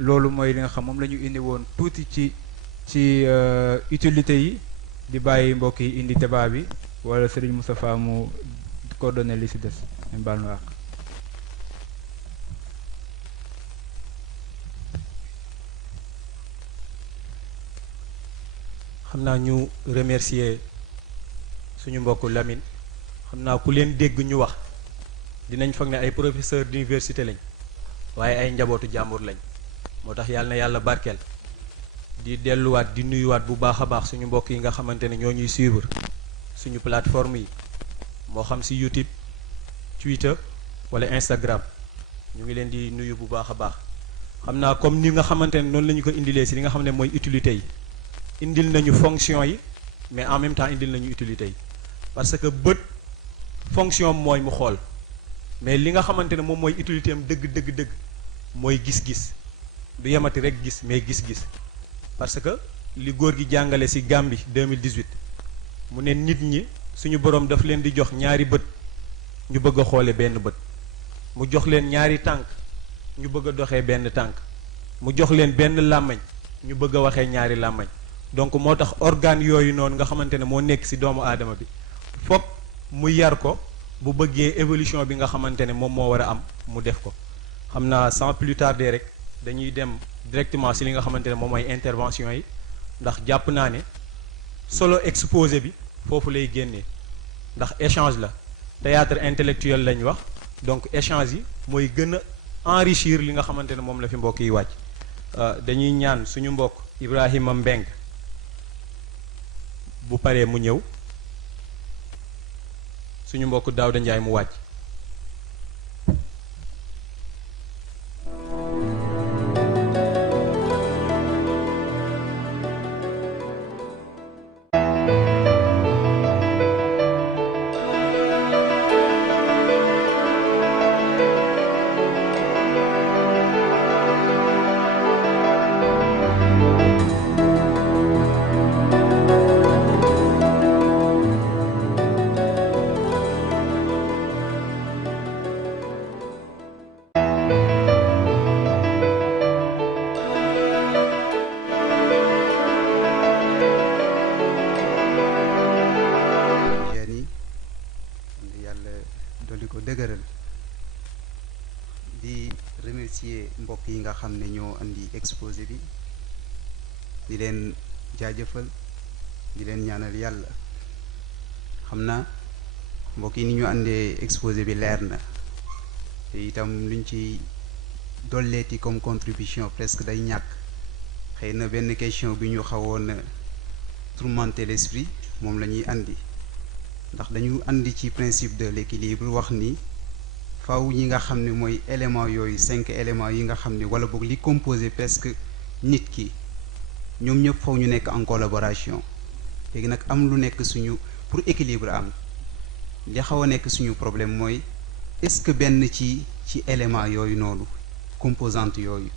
loolu mooy li nga xam moom la ñu indi woon tuuti ci utilité yi di bàyyi mbokk yi indi débat bi wala Serigne Moustapha mu coordonné li ci des ñu baal ma àq. xam naa ñu remercier suñu mbokk Lamine xam naa ku leen dégg ñu wax dinañ foog ne ay professeur d'université lañ waaye ay njabootu jàmbur lañ moo tax yàlla na yàlla barkeel di delluwaat di nuyuwaat bu baax a baax suñu mbokk yi nga xamante ne ñoo ñuy suivre suñu plateforme yi moo xam ci YouTube Twitter wala Instagram ñu ngi leen di nuyu bu baax a baax xam naa comme ni nga xamante ne noonu la ñu ko indilee si li nga xam ne mooy utilité yi indil nañu fonction yi mais en même temps indil nañu utilité yi parce que bët fonction mooy mu xool mais li nga xamante ne moom mooy utilité am dëgg mooy gis-gis du yemati rek gis mais gis-gis parce que li góor gi jàngale si Gambie 2018 mu ne nit ñi suñu borom daf leen di jox ñaari bët ñu bëgg a xoole benn bët mu jox leen ñaari tànk ñu bëgg a doxee benn tànk mu jox leen benn làmmañ ñu bëgg a waxee ñaari làmmañ donc moo tax organe yooyu noonu nga xamante ne moo nekk ci doomu aadama bi foog mu yar ko bu bëggee évolution bi nga xamante ne moom moo war a am mu def ko xam naa sans plus tarder rek dañuy dem directement ci li nga xamante ne moom mooy intervention yi ndax jàpp naa ne solo exposé bi foofu lay génnee ndax échange la théâtre intellectuel lañ wax donc échange yi mooy gën a enrichir li nga xamante ne moom la fi mbokk yi wàcc dañuy ñaan suñu mbokk Ibrahima Mbeng bu paree mu ñëw suñu mbokk Daouda Ndiaye mu wàcc mbokk yi nga xam ne ñoo andi exposé bi di leen jaajëfal di leen ñaanal yàlla xam naa mbokk yi ni ñu àndee exposé bi leer na te itam luñ ci dolleeti comme contribution presque day ñàkk xëy na benn question bi ñu xawoon tourmenter l'esprit moom la ñuy andi ndax dañu andi ci principe de l'équilibre wax ni faaw ñi nga xam ne mooy élément yooyu 5 éléments yi nga xam ne wala boog li composé presque nit ki ñoom ñëpp faw ñu nekk en collaboration léegi nag am lu nekk suñu pour équilibre am li xaw a nekk suñu problème mooy est-ce que benn ci élément yooyu noonu composante yooyu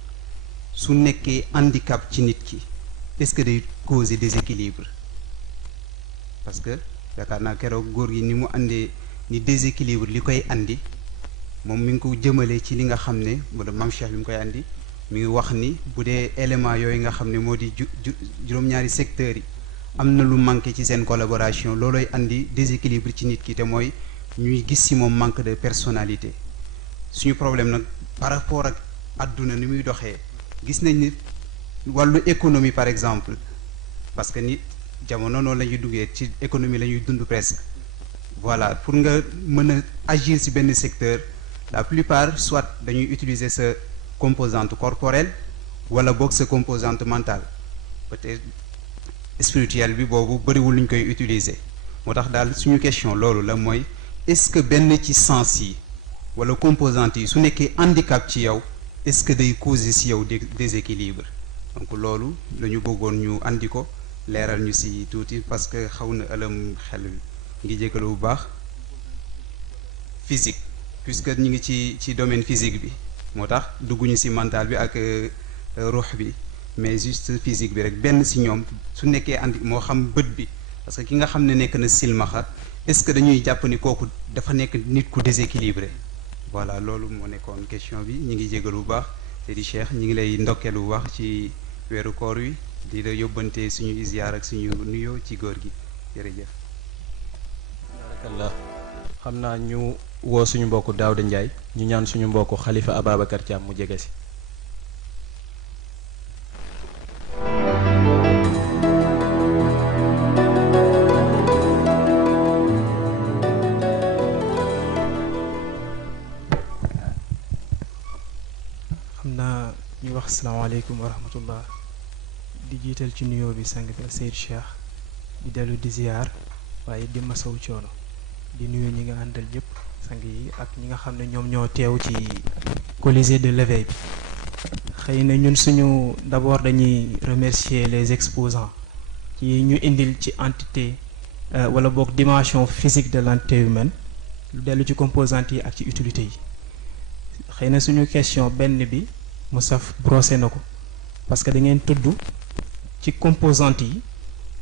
su nekkee handicap ci nit ki est-ce que day causer déséquilibre parce que yaakaar naa keroog góor gi ni mu àndee ni déséquilibre li koy andi moom mi ngi ko jëmale ci li nga xam ne Mame Cheikh bi mu koy andi mi ngi wax ni bu dee élément yooyu nga xam ne moo di juróom-ñaari secteurs yi am na lu manqué ci seen collaboration loolooy andi déséquilibre ci nit ki te mooy ñuy gis ci moom manque de personnalité suñu problème nag par rapport ak àdduna ni muy doxee gis nañ ni wàllu économie par exemple parce que nit jamono noonu la ñuy duggee ci économie la ñuy dund presque voilà pour nga mën a agir ci benn secteur la plupart soit dañuy utiliser sa composante corporelle wala boog sa composante mentale peut-être spirituelle bi boobu bëriwul lu ñu koy utiliser moo tax daal suñu question loolu la mooy est-ce que benn ci sens yi wala composante yi su nekkee handicap ci yow est-ce que day causer ci yow déséquilibre donc loolu la ñu bëggoon ñu andi ko leeral ñu ci tuuti parce que xaw na ëlëm xel ngi jégalu bu baax physique puisque ñu ngi ci domaine physique bi moo tax dugguñu ci mental bi ak ruux bi mais juste physique bi rek benn ci ñoom su nekkee andi moo xam bët bi parce que ki nga xam ne nekk na silmaxa est-ce que dañuy jàpp ni kooku dafa nekk nit ku déséquilibré voilà loolu moo nekkoon question bi ñu ngi jégalu bu baax te di Cheikh ñu ngi lay ndokkeel bu baax ci weeru koor wi di la yóbbante suñu ziyaar ak suñu nuyoo ci góor gi jërëjëf. barakallah xam naa ñu woo suñu mbokku Daouda Ndiaye ñu ñaan suñu mbokku Khalifa Ababacar Thiam mu jege si. xam naa ñu wax asalaamaaleykum wa rahmatullah di jiital ci nuyoo bi sang bi Seyd Cheikh di dellu di ziyaar waaye di masaw coono di nuyu ñi nga àndal ñëpp sang yi ak ñi nga xam ne ñoom ñoo teew ci Colisée de l'éveil bi xëy na ñun suñu d'abord dañuy remercier les exposants ci ñu indil ci entité wala boog dimension physique de l'entité humaine lu dellu ci composantes yi ak ci utilité yi xëy na suñu question benn bi Moustapha brossé na ko parce que da ngeen tudd ci composantes yi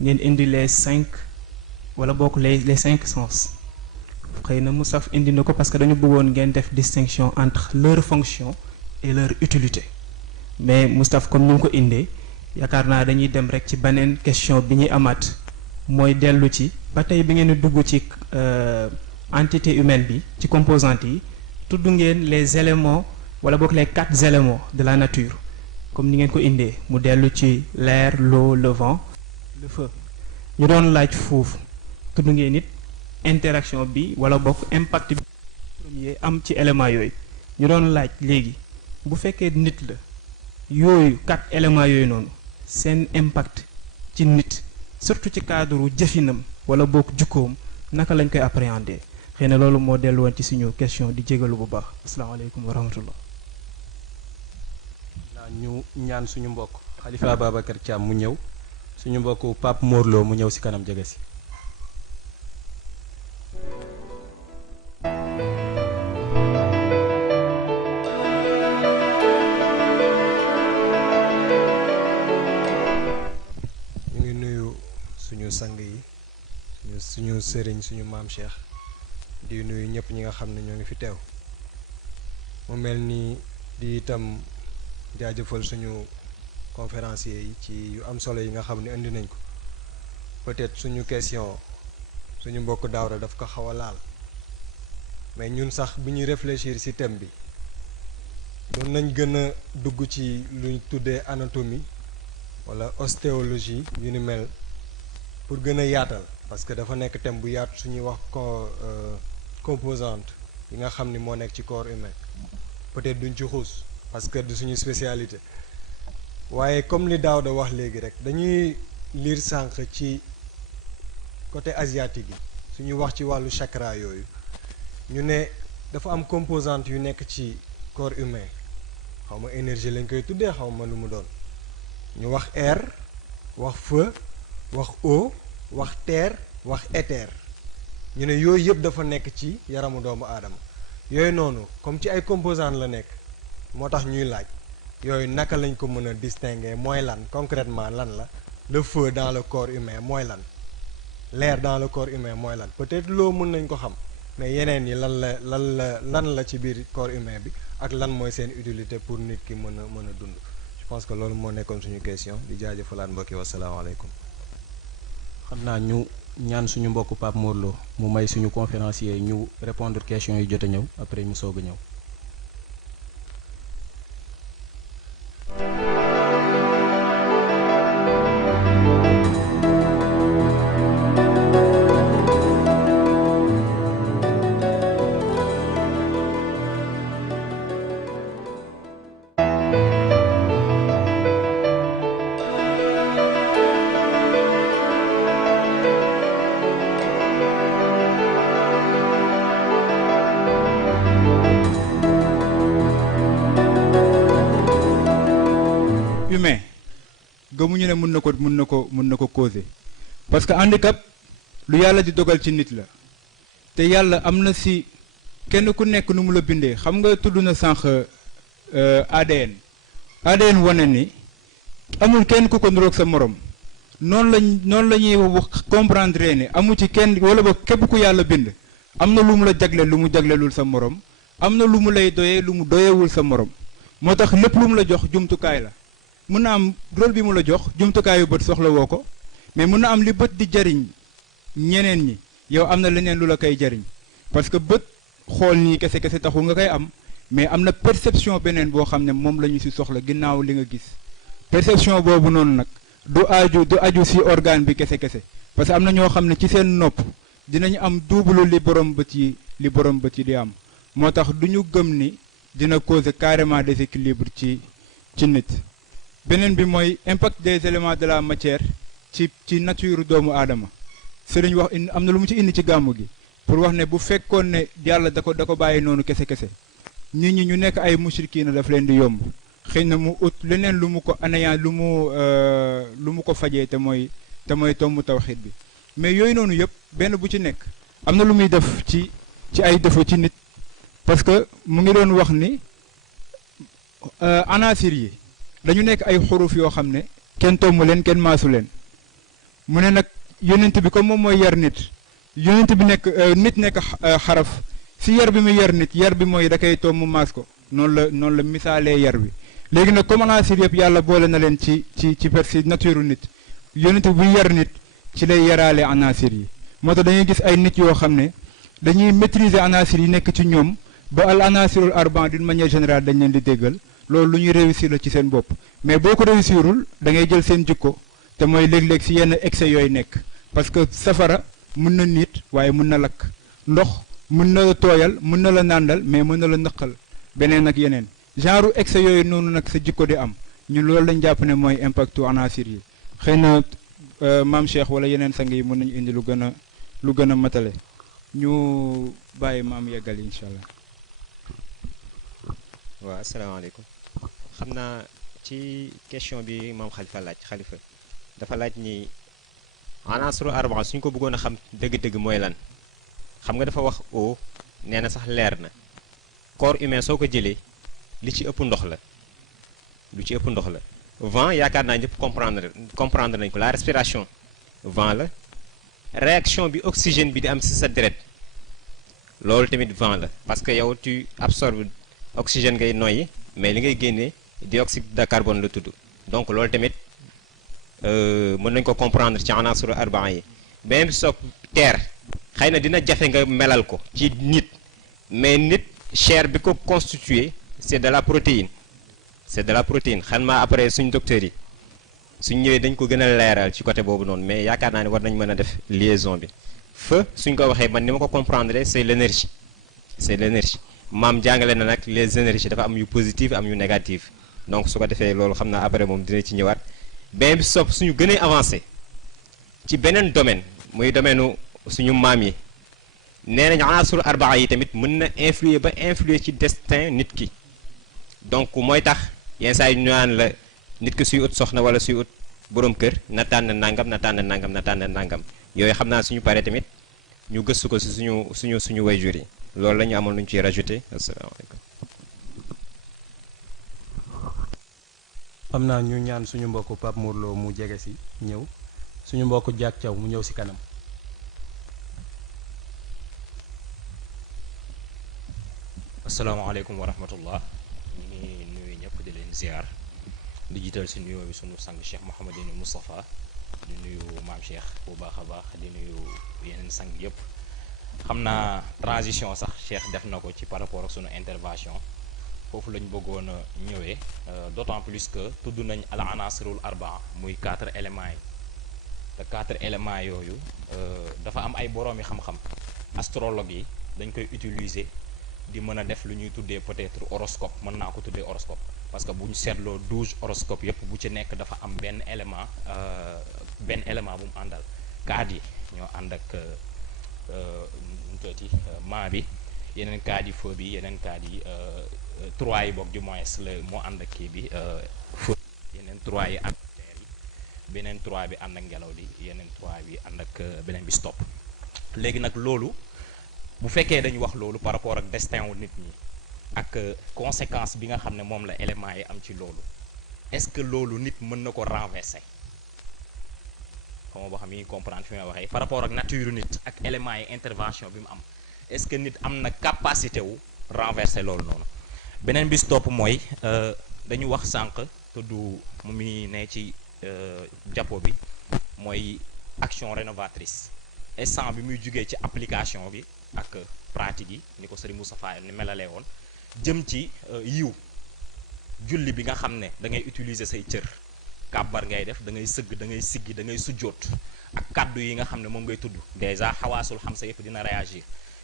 ngeen indi les 5 wala boog les 5 sens xëy na Moustapha indi na ko parce que dañu bëggoon ngeen def distinction entre leur fonction et leur utilité mais Moustapha comme ni mu ko indee yaakaar naa dañuy dem rek ci beneen question bi ñuy amaat mooy dellu ci ba tey bi ngeen di dugg ci entité humaine bi ci composantes yi tudd ngeen les éléments wala boog les 4 éléments de la nature comme ni ngeen ko indee mu dellu ci l'air l'eau le vent le feu ñu doon laaj foofu tudd ngeen nit interaction bi wala bokk impact bi premier am ci éléments yooyu ñu doon laaj léegi bu fekkee nit la yooyu 4 éléments yooyu noonu seen impact ci nit surtout ci cadre jëfinam wala bokk jukkoom naka lañ koy appréhender xëy na loolu moo dellu woon ci suñu question di jégalu bu baax asalaamaaleykum wa rahmatullah. naa ñu ñaan suñu mbokk Khalifa Ababacar Thiam mu ñëw suñu mbokk Pape Morlo mu ñëw si kanam jege si. ñu ngi nuyu suñu sang yi suñu sëriñ suñu maam Cheikh di nuyu ñëpp ñi nga xam ne ñoo ngi fi teew mu mel ni di itam jaajëfal suñu conférencier yi ci yu am solo yi nga xam ne indi nañ ko peut-être suñu question suñu mbokk Daawda daf ko xaw a laal mais ñun sax bi ñuy réfléchir ci thème bi doon nañ gën a dugg ci luñ tuddee anatomie wala ostéologie yu ni mel pour gën a yaatal parce que dafa nekk thème bu yaatu suñuy wax composante yi nga xam ni moo nekk ci corps humain peut-être duñ ci xuus parce que du suñu spécialité waaye comme li Daawda wax léegi rek dañuy lire sànq ci côté asiatique yi suñuy wax ci wàllu chakra yooyu ñu ne dafa am composante yu nekk ci corps humain xaw ma énergie lañ koy tuddee xaw ma lu mu doon ñu wax air wax feu wax eau wax terre wax éther ñu ne yooyu yëpp dafa nekk ci yaramu doomu aadama yooyu noonu comme ci ay composantes la nekk moo tax ñuy laaj yooyu naka lañ ko mën a distinguer mooy lan concrètement lan la le feu dans le corps humain mooy lan l'air dans le corps humain mooy lan peut-être loo mën nañ ko xam mais yeneen yi lan la ci biir corps humain bi ak lan mooy seen utilité pour nit ki mën a dund je pense que loolu moo nekkoon suñu question di jaajëfalaat mbokki wasalaamaaleykum. xam naa ñu ñaan suñu mbokk Pape Morlo mu may suñu conférencier ñu répondre question yi jot a ñëw après ñu soog a ñëw. humain gëmuñu ne mën na ko causer parce que handicap lu yàlla di dogal ci nit la te yàlla am na si kenn ku nekk nu mu la bindee xam nga tudd na sànq ADN wane ni amul kenn ku ko niroog sa morom noonu la ñuy wax comprendre ni amu ci kenn wala ba képp ku yàlla bind am na lu mu la jagleel lu mu jaglelul sa morom am na lu mu lay doyee lu mu doyewul sa morom moo tax lépp lu mu la jox jumtukaay la mën na am rôle bi mu la jox jumtukaayu bët soxla woo ko mais mën na am li bët di jariñ ñeneen ñi yow am na leneen lu la koy jariñ parce que bët xool nii kese kese taxul nga koy am mais am na perception beneen boo xam ne moom la ñu si soxla ginnaaw li nga gis perception boobu noonu nag du aju si organe bi kese kese parce que am na ñoo xam ne ci seen nopp dinañu am double li borom bët yi di am moo tax du ñu gëm ni dina causer carrément déséquilibre ci nit. beneen bi mooy impact des éléments de la matière ci nature doomu aadama sëriñ wax am na lu mu ci indi ci gàmmu gi pour wax ne bu fekkoon ne yàlla da ko bàyyi noonu kese kese nit ñi ñu nekk ay mushrikiina daf leen di yomb xëy na mu ut leneen lu mu ko anayaan lu mu ko fajee te mooy tomb tawxiid bi mais yooyu noonu yëpp benn bu ci nekk am na lu muy def ci ay défaut ci nit parce que mu ngi doon wax ni anaasir yi dañu nekk ay xuruf yoo xam ne kenn tomb leen kenn maasu leen mu ne nag yonent bi comme moom mooy yar nit yonent bi nit nekk xaraf si yar bi mu yar nit yar bi mooy da koy tomb maas ko noonu la misaalee yar bi léegi nag comme anaasir yëpp yàlla boole na leen ci persi nature nit yonent bi buy yar nit ci lay yaraale anaasir yi moo tax dañuy gis ay nit yoo xam ne dañuy maîtriser anaasir yi nekk ci ñoom ba al anaasirul arban d'une manière générale dañ leen di déggal loolu lu ñuy réussir la ci seen bopp mais boo ko réussirul da ngay jël seen jikko te mooy léeg-léeg si yenn excès yooyu nekk parce que safara mën na nit waaye mën na lakk ndox mën na la tooyal mën na la nàndal mais mën na la nëqal beneen ak yeneen genre excès yooyu noonu nag sa jikko di am ñun loolu lañ jàpp ne mooy impactu anaasir yi xëy na maam Cheikh wala yeneen sang yi mën nañu indi lu gën a matale ñu bàyyi maam yeggal incha allah. waaw asalaamaaleykum xam naa ci question bi maam xalifa dafa laaj ni anaasuru arbaa suñ ko bëggoon a xam dëgg-dëgg mooy lan xam nga dafa wax eau nee na sax leer na corps humain soo ko jëlee li ci ëpp ndox la vent yaakaar naa ñëpp comprendre nañ ko la respiration vent la réaction bi oxygène bi di am ci sa deret loolu tamit vent la parce que yow tu absorbes oxygène ngay noyyi mais li ngay génnee dioxyde de carbone la tudd donc loolu tamit mën nañ ko comprendre ci anaasuru arbaa yi beneen bi soog terre xëy na dina jafe nga melal ko ci nit mais nit chair bi ko constitué c'est de la protéine xam naa après suñ docteurs yi suñ ñëwee dañ ko gën a leeral ci côté boobu noonu mais yaakaar naa ne war nañ mën a def liaison bi feu suñ ko waxee man ni ma ko comprendre c'est l'énergie maam jàngale na nag les énergies dafa am yu positive am yu négative donc su ko defee loolu xam naa après moom dina ci ñëwaat benn bi sopp suñu gënee avancé ci beneen domaine muy domaine suñu maam yi nee nañu anaasuru arbaa yi tamit mën na influer ci destin nit ki donc mooy tax yenn saa yi ñu naan la nit ki suy ut soxna wala suy ut borom kër na tànn nangam yooyu xam naa suñu paree tamit ñu gëstu ko si suñu waajur yi loolu la ñu amoon lu ñu ciy rajouté asalaamaaleykum. xam naa ñu ñaan suñu mbokku Pape Mor Lo mu jege si ñëw suñu mbokku Diak Thiaw mu ñëw si kanam. asalaamaaleykum wa rahmatullah ñu ngi nuyu ñëpp di leen ziar di jiital si nuyoo bi sunu sang Cheikh Mouhamadine Moustapha di nuyu maam Cheikh bu baax a baax di nuyu yeneen sang yëpp xam naa transition sax Cheikh def na ko ci par rapport ak sunu intervention foofu lañ bëggoon a ñëwee d'autant plus que tudd nañ al anasirul arbaa muy 4 éléments yi te 4 éléments yooyu dafa am ay boroomi xam-xam astrologue yi dañ koy utiliser di mën a def lu ñuy tuddee peut-être horoscope mën naa ko tuddee horoscope parce que bu ñu seetloo 12 horoscope yëpp bu ci nekk dafa am benn élément bu mu àndal kaat yi ñoo ànd ak maa bi yeneen kaat yi feu bi yeneen kaat yi 3 yi boog du moins la moo ànd ak kii bi feu yeneen 3 yi ànd ak terre yi beneen 3 bi ànd ak ngelaw li yeneen 3 bi ànd ak beneen bi stop léegi nag loolu bu fekkee dañu wax loolu par rapport ak destin wu nit ñi ak conséquence bi nga xam ne moom la élément yi am ci loolu est-ce que loolu nit mën na ko renverser xam boo xam yi comprendre fi may waxee par rapport ak nature nit ak élément yi intervention bi mu am est-ce que nit am na capacité wu renverser loolu noonu beneen bi stop mooy dañu wax sànq tudd mu muy ne ci jàppo bi mooy action rénovatrice instant bi muy jugee ci application bi ak pratique yi ni ko Serigne Moustapha ni melalee woon jëm ci yiw julli bi nga xam ne da ngay utiliser say cër kàbbar ngay def da ngay sëgg da ngay siggi da ngay sujjoot ak kàddu yi nga xam ne moom ngay tudd déjà xawaasul xam sa yëpp dina réagir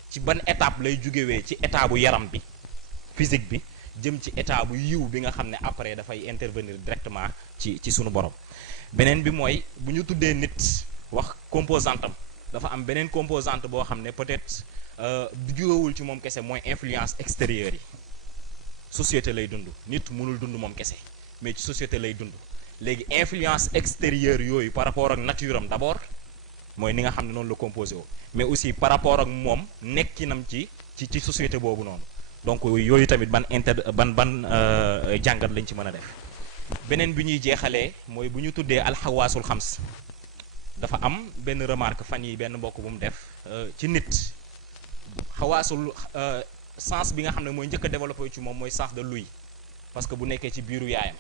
ci ban étape lay jugewee ci état bu yaram bi physique bi jëm ci état bu yiw bi nga xam ne après dafay intervenir directement ci sunu borom beneen bi mooy bu ñu tuddee nit wax composante am dafa am beneen composante boo xam ne peut-être du jógewul ci moom kese mooy influence extérieure yi société lay dund nit mënul dund moom kese mais ci société lay dund léegi influence extérieure yooyu par rapport ak nature am d'abord mooy ni nga xam ne noonu la composé woo mais aussi par rapport ak moom nekkinam ci société boobu noonu donc yooyu tamit ban jàngat lañ ci mën a def beneen bi ñuy jeexalee mooy bu ñu tuddee alxawaasul xams dafa am benn remarque fan yi benn mbokk bu mu def ci nit xawaasul sens bi nga xam ne mooy njëkk a développé ci moom mooy sens de l'ouïe parce que bu nekkee ci biiru yaayam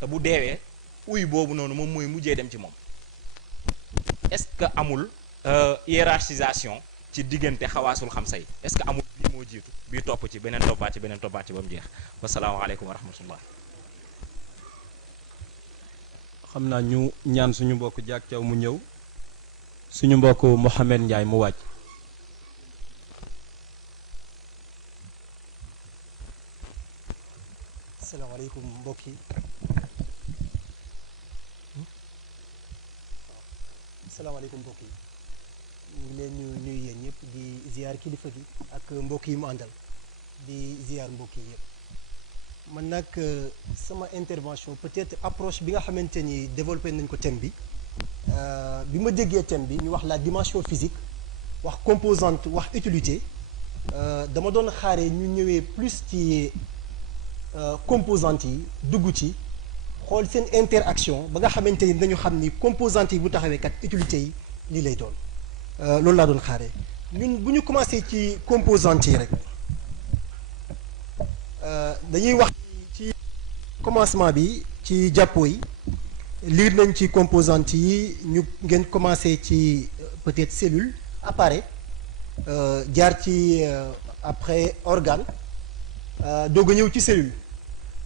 te bu deewee ouïe boobu noonu moom mooy mujjee dem ci moom est-ce que amul hiérarchisation ci diggante xawaasul xamsa yi est-ce que amul bii moo jiitu bii topp ci beneen toppaat ci beneen toppaat ci ba mu jeex wasalaamaaleykum wa rahmatullah xam naa ñu ñaan suñu mbokk Diak Thiaw mu ñëw suñu mbokk Mohamed Ndiaye mu wàcc asalaamaaleykum mbokk yi asalaamaaleykum mbokk yi ñu ngi leen nuyu yéen ñëpp di ziar kilifa gi ak mbokk yi mu àndal di ziar mbokk yi yëpp man nag sama intervention peut-être approche bi nga xamante ni développé nañ ko thème bi ma déggee thème bi ñu wax la dimension physique wax composante wax utilité dama doon xaaree ñu ñëwee plus ci composantes yi dugg ci xool seen interaction ba nga xamante ni dañu xam ni composantes yi bu taxawee kat utilité yi lii lay doon loolu laa doon xaaree ñun bu ñu commencé ci composantes yi rek dañuy wax ci commencement bi ci jàppoo yi lire nañ ci composantes yi ñu ngeen commencé ci peut-être cellule appareil jaar ci après organe doog a ñëw ci cellule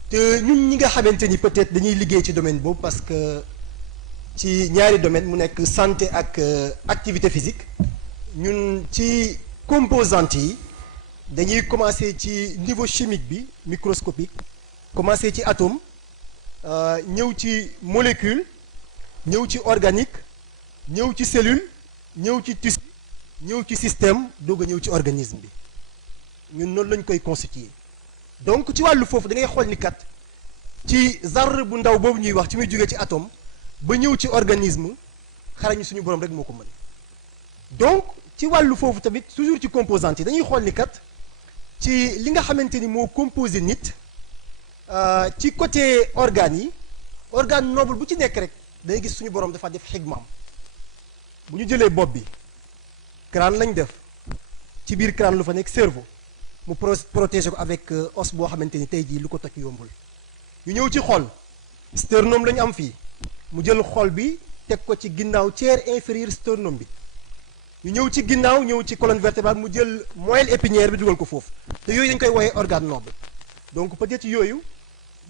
te ñun ñi nga xamante ni peut-être dañuy liggéey ci domaine boobu parce que ci ñaari domaine mu nekk santé ak activité physique ñun ci composantes yi dañuy commencer ci niveau chimique bi microscopique commencer ci atome ñëw ci molécule ñëw ci organique ñëw ci cellule ñëw ci tissu ñëw ci système doog a ñëw ci organisme bi ñun noonu lañ koy constituer donc ci wàllu foofu da ngay xool ni kat ci zarr bu ndaw boobu ñuy wax ci muy jógee ci atome ba ñëw ci organisme xarañ suñu borom rek moo ko mën donc ci wàllu foofu tamit toujours ci composantes yi dañuy xool ni kat ci li nga xamante ni moo composé nit ci côté organes yi organe noble bu ci nekk rek day gis suñu borom dafa def xigmaam bu ñu jëlee bopp bi crâne lañ def ci biir crâne lu fa nekk cerveau mu protéger ko avec os boo xamante ni tey jii lu ko toj yombul ñu ñëw ci xol sternum la ñu am fii mu jël xol bi teg ko ci ginnaaw tiers inférieur sternum bi ñu ñëw ci ginnaaw ñëw ci colonne vertébrale mu jël moelle épinière bi dugal ko foofu te yooyu dañ koy woowee organe noble donc peut-être yooyu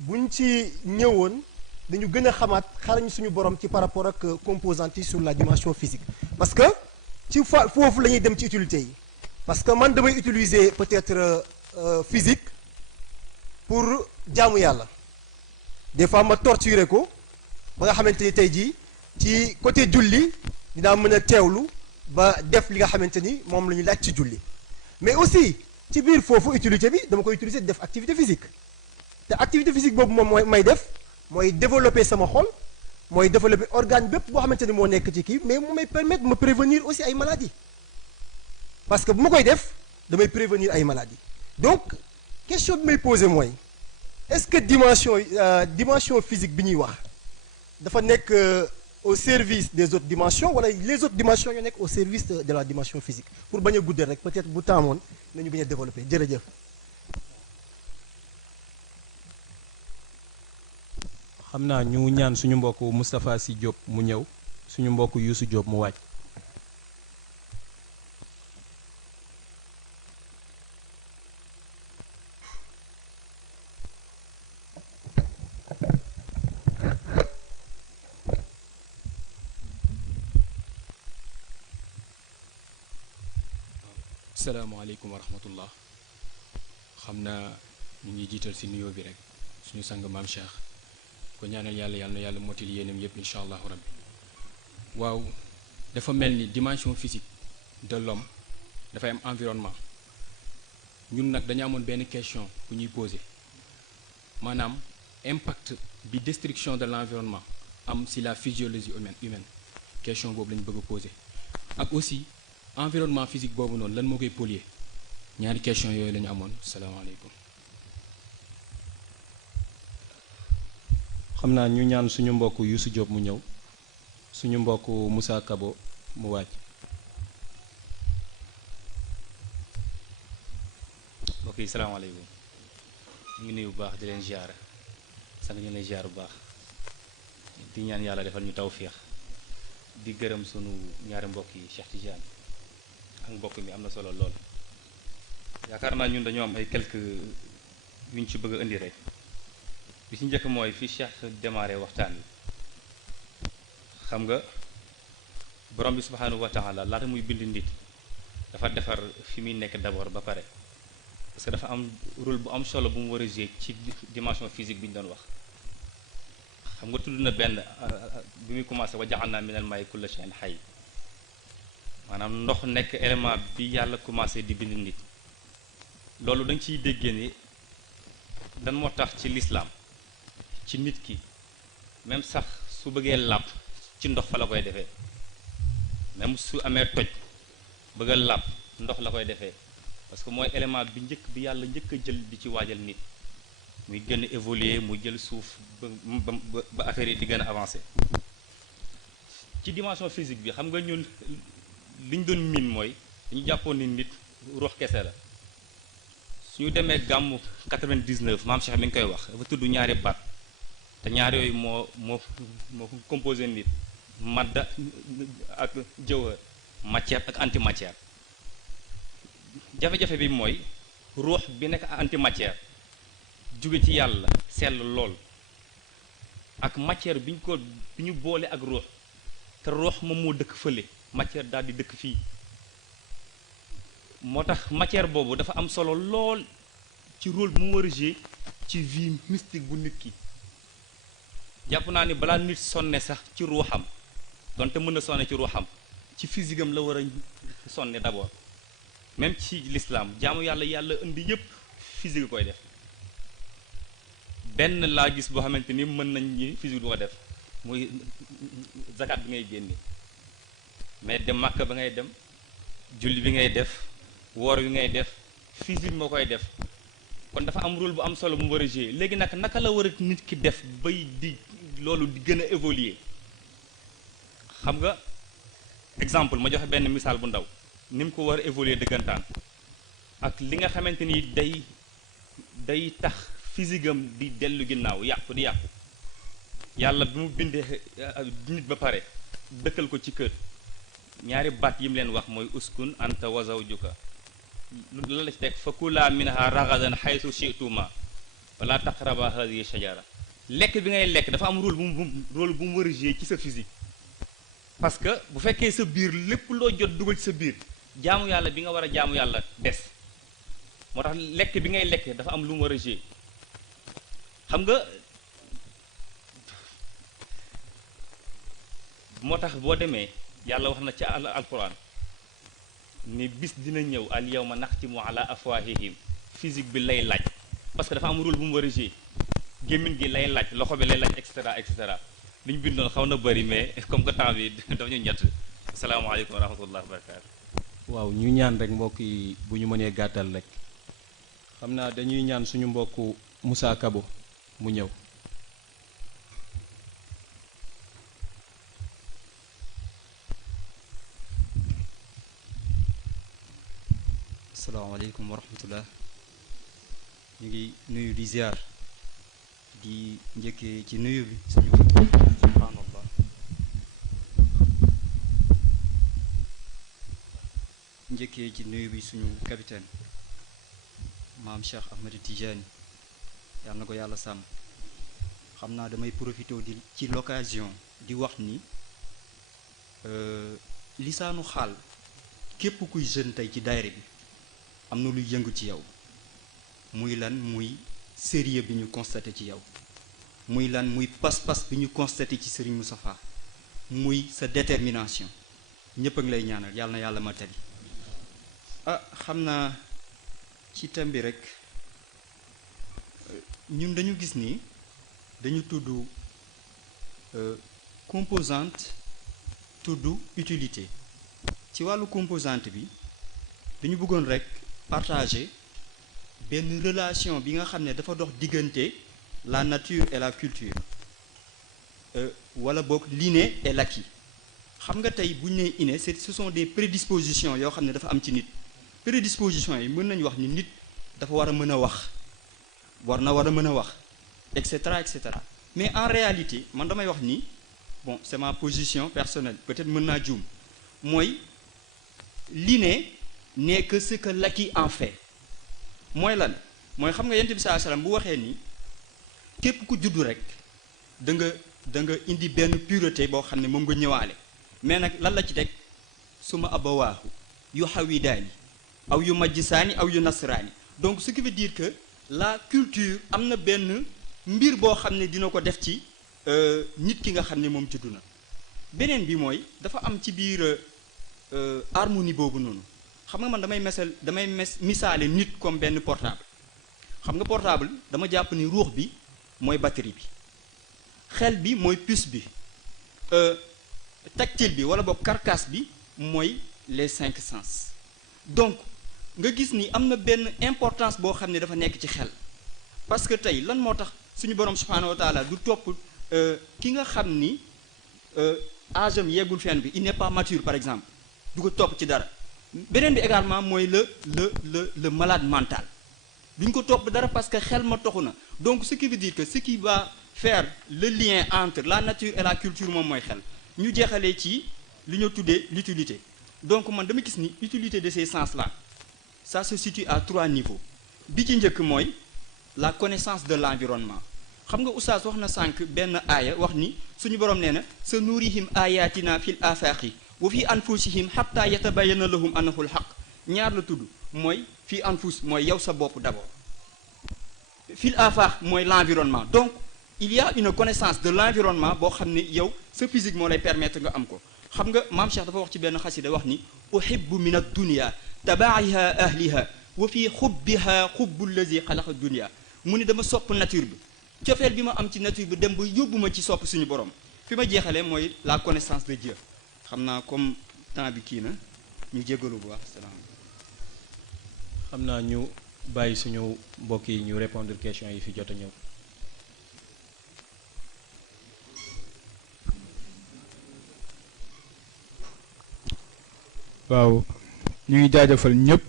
buñ ci ñëwoon dañu gën a xamaat xarañ suñu borom ci par rapport ak composantes yi sur la dimension physique parce que ci foofu la ñuy dem ci utilité yi parce que man damay utiliser peut-être physique pour jaamu yàlla des fois ma torturer ko ba nga xamante ni tey jii ci côté julli dinaa mën a teewlu ba def li nga xamante ni moom la ñu laaj ci julli mais aussi ci biir foofu utilité bi dama koy utiliser def activité physique te activité physique boobu moom mooy may def mooy développer sama xol mooy développer organe bépp boo xamante ni moo nekk ci kii mais mu may permettre ma prévenir aussi ay maladies parce que bu ma koy def damay prévenir ay maladies donc question bi may poser mooy est-ce que dimension physique bi ñuy wax dafa nekk au service des autres dimensions wala les autres dimensions ñoo nekk au service de la dimension physique pour bañ a guddal rek peut-être bu taamoon nañu bañ a développer jërëjëf. xam naa ñu ñaan suñu mbokk Moustapha Sy Diop mu ñëw suñu mbokk Youssou Diop mu wàcc. salaamaaleykum wa rahmatullah xam naa ñu ngi jiital ci nuyoo bi rek suñu sang maam Cheikh ko ñaanal yàlla na yàlla mottali yéenam yépp incha allahu rabbi waaw dafa mel ni dimension physique de l'homme dafay am environnement ñun nag dañu amoon benn question bu ñuy poser maanaam impact bi destruction de l'environnement am si la physiologie humaine question boobu lañu bëgg a poser ak aussi environnement physique boobu noonu lan moo koy polluer ñaari question yooyu la ñu amoon salaamaaleykum. xam naa ñu ñaan suñu mbokk Youssou Diop mu ñëw suñu mbokk Moussa Kabo mu wàcc. mbokk yi salaamaaleykum ñu ngi nuyu bu baax di leen ziar sang ñu leen ziar bu baax di ñaan yàlla defal ñu tawféex di gërëm sunu ñaari mbokk yi Cheikh Tidiane ak mbokk mi am na solo lool yaakaar naa ñun dañoo am ay quelques yuñ ci bëgg a indi rek bi ci njëkk mooy fi Cheikh démarré waxtaan wi xam nga borom bi subhanahu wa taala laata muy bind nit dafa defar fi muy nekk d'abord ba pare parce que dafa am rôle bu am solo bu mu war a jouer ci dimension physique bi ñu doon wax xam nga tudd na benn bi muy commencé wa ja'alna minal maa'i kulla shay'in hayy maanaam ndox nekk élément bi yàlla commencé di bind nit loolu da nga ciy déggee ni dan moo tax ci lislaam ci nit ki même sax su bëggee làpp ci ndox fa la koy defee même su amee toj bëgg a làpp ndox la koy defee parce que mooy élément bi njëkk bi yàlla njëkk a jël di ci waajal nit muy gën a évoluer muy jël suuf ba affaire yi di gën a avancer ci dimension physique bi xam nga ñun li ñu doon miin mooy dañu jàppoon ni nit ruux kese la suñu demee gàmmu 99 maam Cheikh mi ngi koy wax dafa tudd ñaari baat te ñaar yooyu moo composé nit madda ak jawhar matière ak antimatière jafe-jafe bi mooy ruux bi nekk antimatière jóge ci yàlla sell lool ak matière bi ñu boole ak ruux te ruux moom moo dëkk fële matière daal di dëkk fii moo tax matière boobu dafa am solo lool ci rôle bu mu war a jouer ci vie mystique bu nit ki jàpp naa ni balaa nit sonne sax ci ruuxam donte mën na sonne ci ruuxam ci physique am la war a sonne d'abord même ci l'islam jaamu yàlla indi yépp physique koy def benn laa gis boo xamante ni mën nañ ñi physique du ko def muy zakat bi ngay génne mais dem Makka ba ngay dem julli bi ngay def woor bi ngay def physique moo koy def kon dafa am rôle bu am solo bu mu war a jouer léegi nag naka la war a nit ki def bay di loolu di gën a évoluer xam nga exemple ma joxe benn misaal bu ndaw ni mu ko war a évoluer dëggantaan ak li nga xamante ni day tax physique am di dellu ginnaaw yàqu di yàqu yàlla bi mu bindee nit ba pare dëkkal ko ci kër ñaari baat yi mu leen wax mooy uskun anta wa zawjuka la la ci teg fa kulaa minha ragadan haythu shi'tuma wala taqraba hadhihi shajara lekk bi ngay lekk dafa am rôle bu mu war a jouer ci sa physique parce que bu fekkee sa biir lépp loo jot dugal ci sa biir jaamu yàlla bi nga war a jaamu yàlla des moo tax lekk bi ngay lekk dafa am lu mu war a jouer xam nga moo tax boo demee yàlla wax na ci alquran ni bis dina ñëw al yawma naxtimu ala afwahihim physique bi lay laaj parce que dafa am rôle bu mu war a jouer gémmiñ gi lay laaj loxo bi lay laaj et cetera li ñu bindoon xaw na bëri mais comme que temps bi dafa ñu ñett asalaamaaleykum wa rahmatullah wa barakaatu. waaw ñu ñaan rek mbokk yi bu ñu mënee gàttal rek xam naa dañuy ñaan suñu mbokku Moussa Kabo mu ñëw. asalaamaaleykum wa rahmatullah ñu ngi nuyu di ziar di njëkkee ci nuyu bi suñu subhaanallah njëkkee ci nuyu bi suñu capitaine maam Cheikh Ahmed Tidiane yàlla na ko yàlla sàmm xam naa damay profité di ci l'occasion di wax ni lisaanu xaal képp kuy jeune tey ci daayira bi am na luy yëngu ci yow muy lan muy sérieux bi ñu constaté ci yow muy lan muy pas-pas bi ñu constaté ci Serigne Moustapha muy sa détermination ñëpp a ngi lay ñaanal yàlla na yàlla ma tali xam naa ci thème bi rek ñun dañu gis ni dañu tudd composante tudd utilité ci wàllu composante bi dañu bëggoon rek partager benn relation bi nga xam ne dafa dox diggante la nature et la culture wala boog l'inné et l'acquis xam nga tey bu ñu nee inné ce sont des prédispositions yoo xam ne dafa am ci nit prédispositions yi mën nañu wax ni nit dafa war a mën a wax war a mën a wax et cetera et cetera mais en réalité man damay wax ni bon c'est ma position personnelle peut-être mën naa juum mooy l'inné n'est que ce que l'acquis en fait mooy lan mooy xam nga yonent bi sallallahu alayhi wasallam bu waxee ni képp ku juddu rek da nga indi benn pureté boo xam ne moom nga ñëwaale mais nag lan la ci teg suma abawaahu yu hawidaani aw yu majjisaani aw yu nasraani donc ce qui veut dire que la culture am na benn mbir boo xam ne dina ko def ci nit ki nga xam ne moom juddu na beneen bi mooy dafa am ci biir harmonie boobu noonu xam nga man damay misaale nit comme benn portable xam nga portable dama jàpp ni ruux bi mooy batterie bi xel bi mooy puce bi tactile bi wala boog carcasse bi mooy les 5 sens donc nga gis ni am na benn importance boo xam ne dafa nekk ci xel parce que tey lan moo tax suñu borom subhanahu wa taala du topp ki nga xam ni âge am yeggul fenn bi il n'est pas mature par exemple du ko topp ci dara beneen bi également mooy le malade mental duñ ko topp dara parce que xel ma toxu na donc ce qui veut dire que ce qui va faire le lien entre la nature et la culture moom mooy xel ñu jeexalee ci li ñu tuddee l'utilité donc man dama gis ni utilité de ces sens là ça se situe à 3 niveaux bi ci njëkk mooy la connaissance de l'environnement xam nga oustaz wax na sànq benn aaya wax ni suñu borom nee na sa nuurihim ayatina fil afaqi wa fi anfusihim hatta yatabayyana lahum annahu al-haq ñaar la tudd mooy fii anfus mooy yow sa bopp d'abord fil afaq mooy l'environnement donc il y a une connaissance de l'environnement boo xam ne yow sa physique moo lay permettre nga am ko xam nga maam Cheikh dafa wax ci benn xasida wax ni uhibbu min ad-dunya tabaa'iha ahliha wa fi xubbiha xubbu allazi xalaqa ad-dunya mu ni dama sopp nature bi cofeel bi ma am ci nature bi dem ba yóbbu ma ci sopp suñu borom fi ma jeexalee mooy la connaissance de Dieu xam naa comme temps bi kii na ñu jégalu bu baax salaamaaleykum. xam naa ñu bàyyi suñu mbokk yi ñu répondre question yi fi jot a ñëw. waaw ñu ngi jaajëfal ñëpp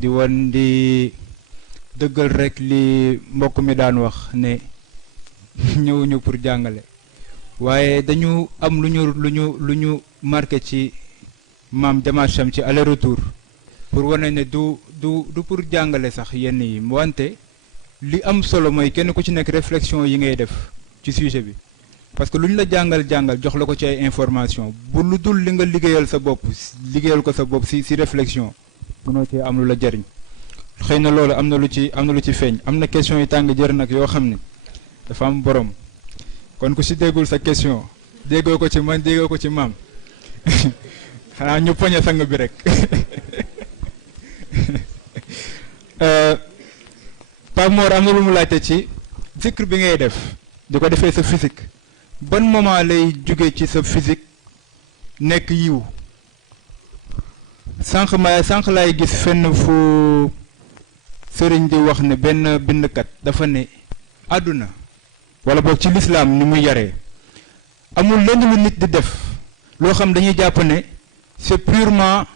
di dëggal rek li mbokk mi daan wax ne ñëwuñu pour jàngale waaye dañu am lu ñu marqué ci maam démarche am ci aller retour pour wane ne du pour jàngale sax yenn yi wante li am solo mooy kenn ku ci nekk réflexion yi ngay def ci sujet bi parce que lu ñu la jàngal jox la ko ci ay information bu lu dul li nga liggéeyal sa bopp liggéeyal ko sa bopp si réflexion mënoo cee am lu la jariñ xëy na loolu am na lu ci feeñ am na question yi tàng jër nag yoo xam ne dafa am borom kon ku si déggul sa question déggoo ko ci man déggoo ko ci maam xanaa ñu poñe sang bi rek Pape Mor am na lu mu laajte ci zikr bi ngay def di ko defee sa physique ban moment lay jóge ci sa physique nekk yiw sànq laay gis fenn fu sëriñ di wax ne benn bindkat dafa ne àdduna wala boog ci lislaam ni muy yaree amul lenn lu nit di def loo xam dañuy jàpp ne c'est purement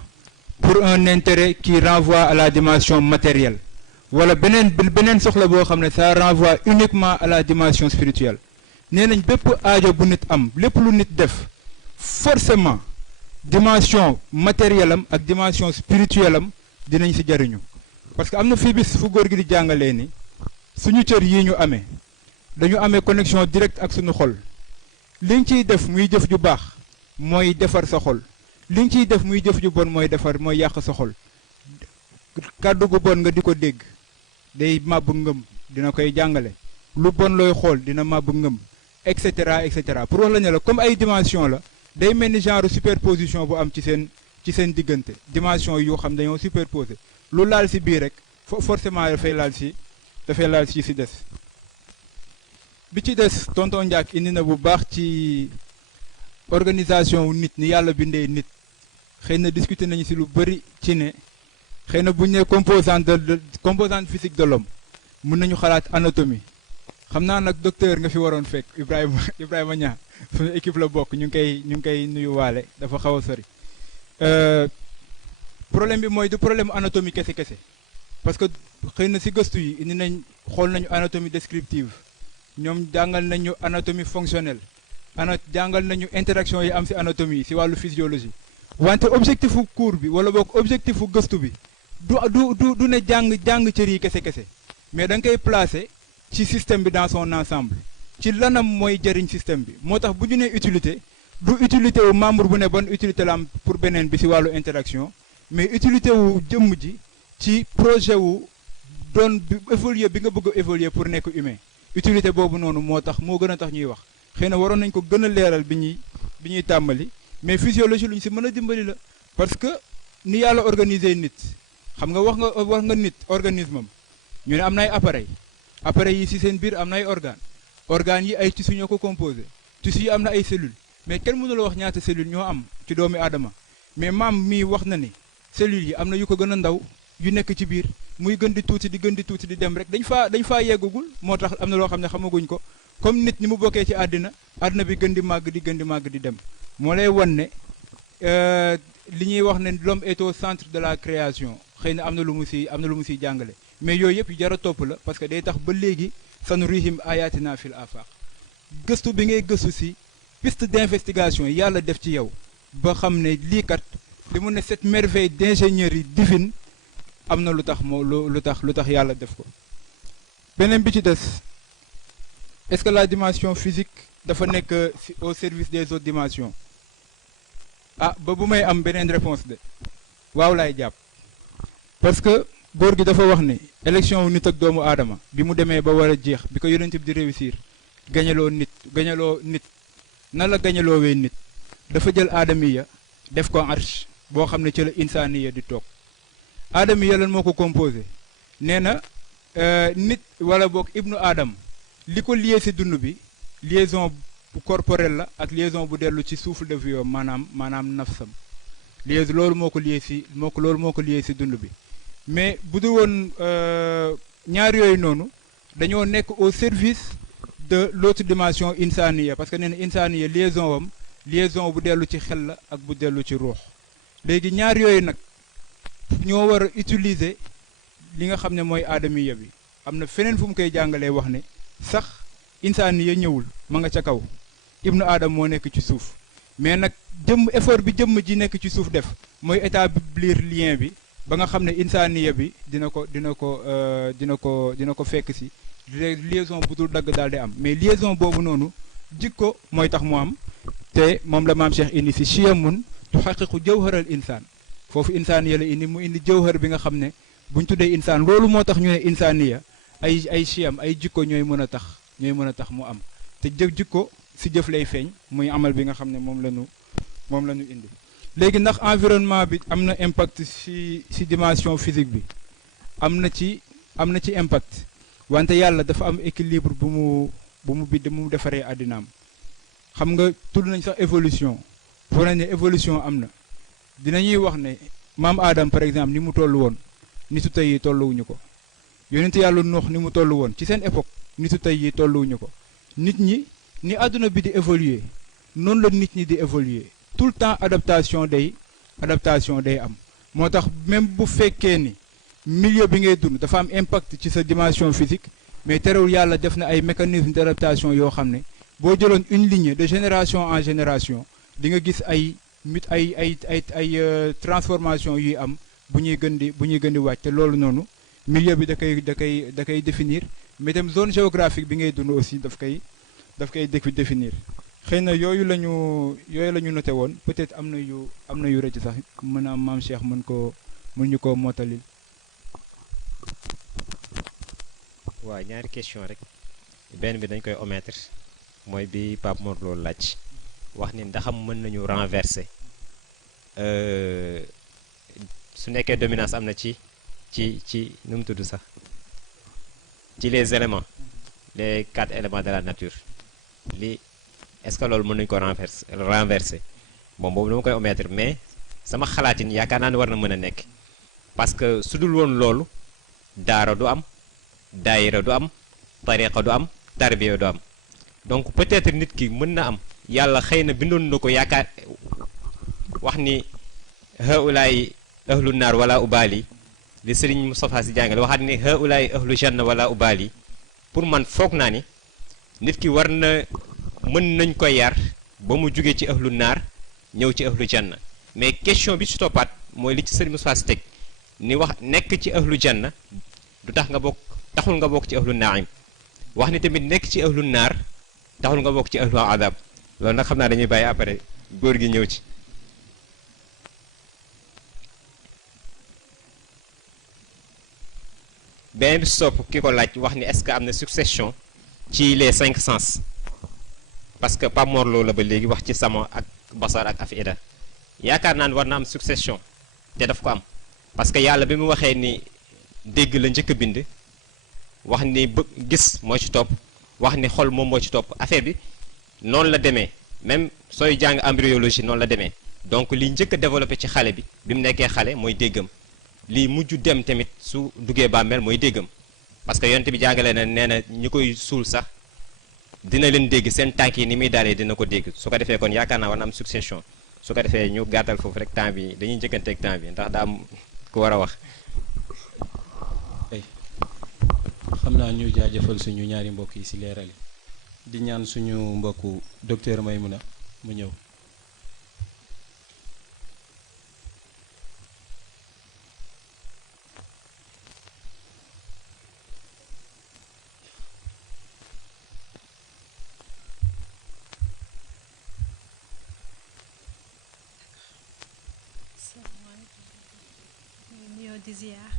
pour un intérêt qui renvoie à la dimension matérielle wala beneen soxla boo xam ne ça renvoie uniquement à la dimension spirituelle nee nañ bépp aajo bu nit am lépp lu nit def forcément dimension matérielle am ak dimension spirituelle am dinañ ci jariñu parce que am na fii bis fu góor gi di jàngalee ni suñu cër yi ñu amee dañu amee connexion directe ak suñu xol liñ ciy def muy jëf ju baax mooy defar sa xol liñ ciy def muy jëf ju bon mooy yàq sa xol kàddu gu bon nga di ko dégg day màbb ngëm dina koy jàngale lu bon looy xool dina màbb ngëm et cetera pour wax la ne la comme ay dimension la day mel ni genre superposition bu am ci seen diggante dimension yoo xam dañoo superposé lu laal si biir rek forcément dafay laal si des bi ci des tonton Ndiak indi na bu baax ci organisation wu nit ni yàlla bindee nit xëy na discuter nañu si lu bëri ci ne xëy na bu ñu nee composante physique de l'homme mun nañu xalaat anatomie xam naa nag docteur nga fi waroon fekk Ibrahima Niang suñu équipe la bokk ñu ngi koy nuyuwaale dafa xaw a sori problème bi mooy du problème anatomie kese parce que xëy na si gëstu yi indi nañ xool nañu anatomie descriptive ñoom jàngal nañu anatomie fonctionnelle jàngal nañu interaction yi am si anatomie yi si wàllu physiologie wante objectif u cours bi wala boog objectif u gëstu bi du ne jàng cër yi kese mais da nga koy placer ci système bi dans son ensemble ci lanam mooy jëriñ système bi moo tax bu ñu nee utilité du utilité wu membre bu ne ban utilité la am pour beneen bi si wàllu interaction mais utilité wu jëmm ji ci projet wu doon évoluer bi nga bëgg a évoluer pour nekk humain utilité boobu noonu moo tax moo gën a tax ñuy wax xëy na waroon nañ ko gën a leeral bi ñuy tàmbali mais physiologie lu ñu si mën a dimbali la parce que ni yàlla organiser nit xam nga wax nga nit organisme am ñu ne am na ay appareil yi si seen biir am na ay organes yi ay tissus ñoo ko composé tissus yi am na ay cellules mais kenn mënu la wax ñaata cellules ñoo am ci doomi aadama mais maam mii wax na ni cellules yi am na yu ko gën a ndaw yu nekk ci biir muy gën di tuuti di dem rek dañ faa yeggagul moo tax am na loo xam ne xamaguñ ko comme nit ni mu bokkee ci àddina bi gën di màgg di dem moo lay wan ne li ñuy wax ne l'homme est au centre de la création xëy na am na lu mu siy jàngale mais yooyu yëpp yu jar a topp la parce que day tax ba léegi sanurihim ayatina fil afaq gëstu bi ngay gëstu si piste d'investigation yàlla def ci yow ba xam ne lii kat li mu ne cette merveille d'ingénierie divine am na lu tax yàlla def ko beneen bi ci des est-ce que la dimension physique dafa nekk au service des autres dimensions ba bu may am beneen réponse de waaw laay jàpp parce que góor gi dafa wax ni élection wu nit ak doomu aadama bi mu demee ba war a jeex bi ko yonent bi di réussir gañaloo nit na la gañaloowee nit dafa jël aadamiya def ko arsh boo xam ne ci la insaaniya di toog aadamiya lan moo ko composé nee na nit wala boog ibnu aadam li ko lié si dund bi liaison bu corporelle la ak liaison bu dellu ci souffle de vie maanaam nafsam liaison loolu moo ko lié si dund bi mais bu dul woon ñaar yooyu noonu dañoo nekk au service de l'autre dimension insaniya parce que nee na insaniya liaison bu dellu ci xel la ak bu dellu ci ruux léegi ñaar yooyu nag ñoo war a utiliser li nga xam ne mooy aadamiya bi am na feneen fu mu koy jàngalee wax ne sax insaniya ñëwul ma nga ca kaw ibnu aadam moo nekk ci suuf mais nag effort bi jëmm ji nekk ci suuf def mooy établir lien bi ba nga xam ne insaniya bi dina ko fekk si liaison bu dul dagg daal di am mais liaison boobu noonu jikko mooy tax mu am te moom la maam Cheikh indi si chiyamun tuhaqiqu jawharal insaan foofu insaniya la indi mu indi jawhar bi nga xam ne buñ tuddee insaan loolu moo tax ñu ne insaniya ay chiyam ay jikko ñooy mën a tax mu am te jikko si jëf lay feeñ muy amal bi nga xam ne moom la ñu indi léegi ndax environnement bi am na impact ci dimension physique bi am na ci impact wante yàlla dafa am équilibre bu mu defaree àddinaam xam nga tudd nañ sax évolution pour ne évolution am na dinañuy wax ne maam Adam par exemple ni mu toll woon nitu tey yi tolluwuñu ko yonent yàlla Nuux ni mu toll woon ci seen époque nitu tey yi tolluwuñu ko nit ñi ni àdduna bi di évoluer noonu la nit ñi di évoluer tout le temps adaptation day am moo tax même bu fekkee ni milieu bi ngay dund dafa am impact ci sa dimension physique mais terewul yàlla def na ay mécanismes d'adaptation yoo xam ne boo jëloon une lignée de génération en génération di nga gis ay transformation yuy am bu ñuy gën di wàcc te loolu noonu milieu bi da koy définir mais tam zone géographique bi ngay dund aussi daf koy définir xëy na yooyu la ñu noté woon peut-être am na yu rëcc sax mën a am maam Cheikh mën ñu ko mottali. waaw ñaari question rek benn bi dañ koy omettre mooy bi Pape Mor loolu laaj wax ni ndaxam mën nañu renverser su nekkee dominance am na ci nu mu tudd sax ci les éléments les 4 éléments de la nature li est-ce que loolu mën nañu ko renverser bon boobu dama koy omettre mais sama xalaatin yaakaar naa ne war na mën a nekk parce que su dul woon loolu daara du am daayira du am tariqa du am tarbiya du am donc peut-être nit ki mën na am yàlla xëy na bindoon na ko yaakaar wax ni haulaay ahlu naar wala ubaali li Serigne Moustapha Sy jàngale waxaat ni haulaay ahlu janna wala ubaali pour man foog naa ni nit ki war na mën nañ ko yar ba mu jóge ci ahlu naar ñëw ci ahlu janna mais question bi ci toppaat mooy li ci Serigne Moustapha Sy teg ni wax nekk ci ahlu janna du tax nga bokk taxul nga bokk ci ahlu naim wax ni tamit nekk ci ahlu naar taxul nga bokk ci ahlu adab loolu nag xam naa dañuy bàyyi après góor gi ñëw ci beneen bi sopp ki ko laaj wax ni est-ce que am na succession ci les 5 sens parce que Pape Mor Lo la ba léegi wax ci sama ak basar ak afida yaakaar naa ne war na am succession te daf ko am parce que yàlla bi mu waxee ni dégg la njëkk a bind wax ni gis moo ci topp wax ni xol moom moo ci topp affaire bi noonu la demee même sooy jàng embryologie noonu la demee donc li njëkk a développé ci xale bi mu nekkee xale mooy déggam lii mujj dem tamit su duggee bàmmeel mooy déggam parce que yonent bi jàngale na nee na ñi koy suul sax dina leen dégg seen tànk yi ni muy dalee dina ko dégg su ko defee kon yaakaar naa war na am succession su ko defee ñu gàttal foofu rek temps bi dañuy njëkkanteeg temps bi ndax daa am ku war a wax. xam naa ñu jaajëfal suñu ñaari mbokk yi ci leeral yi di ñaan suñu mbokku docteur Maymuna mu ñëw. di ziar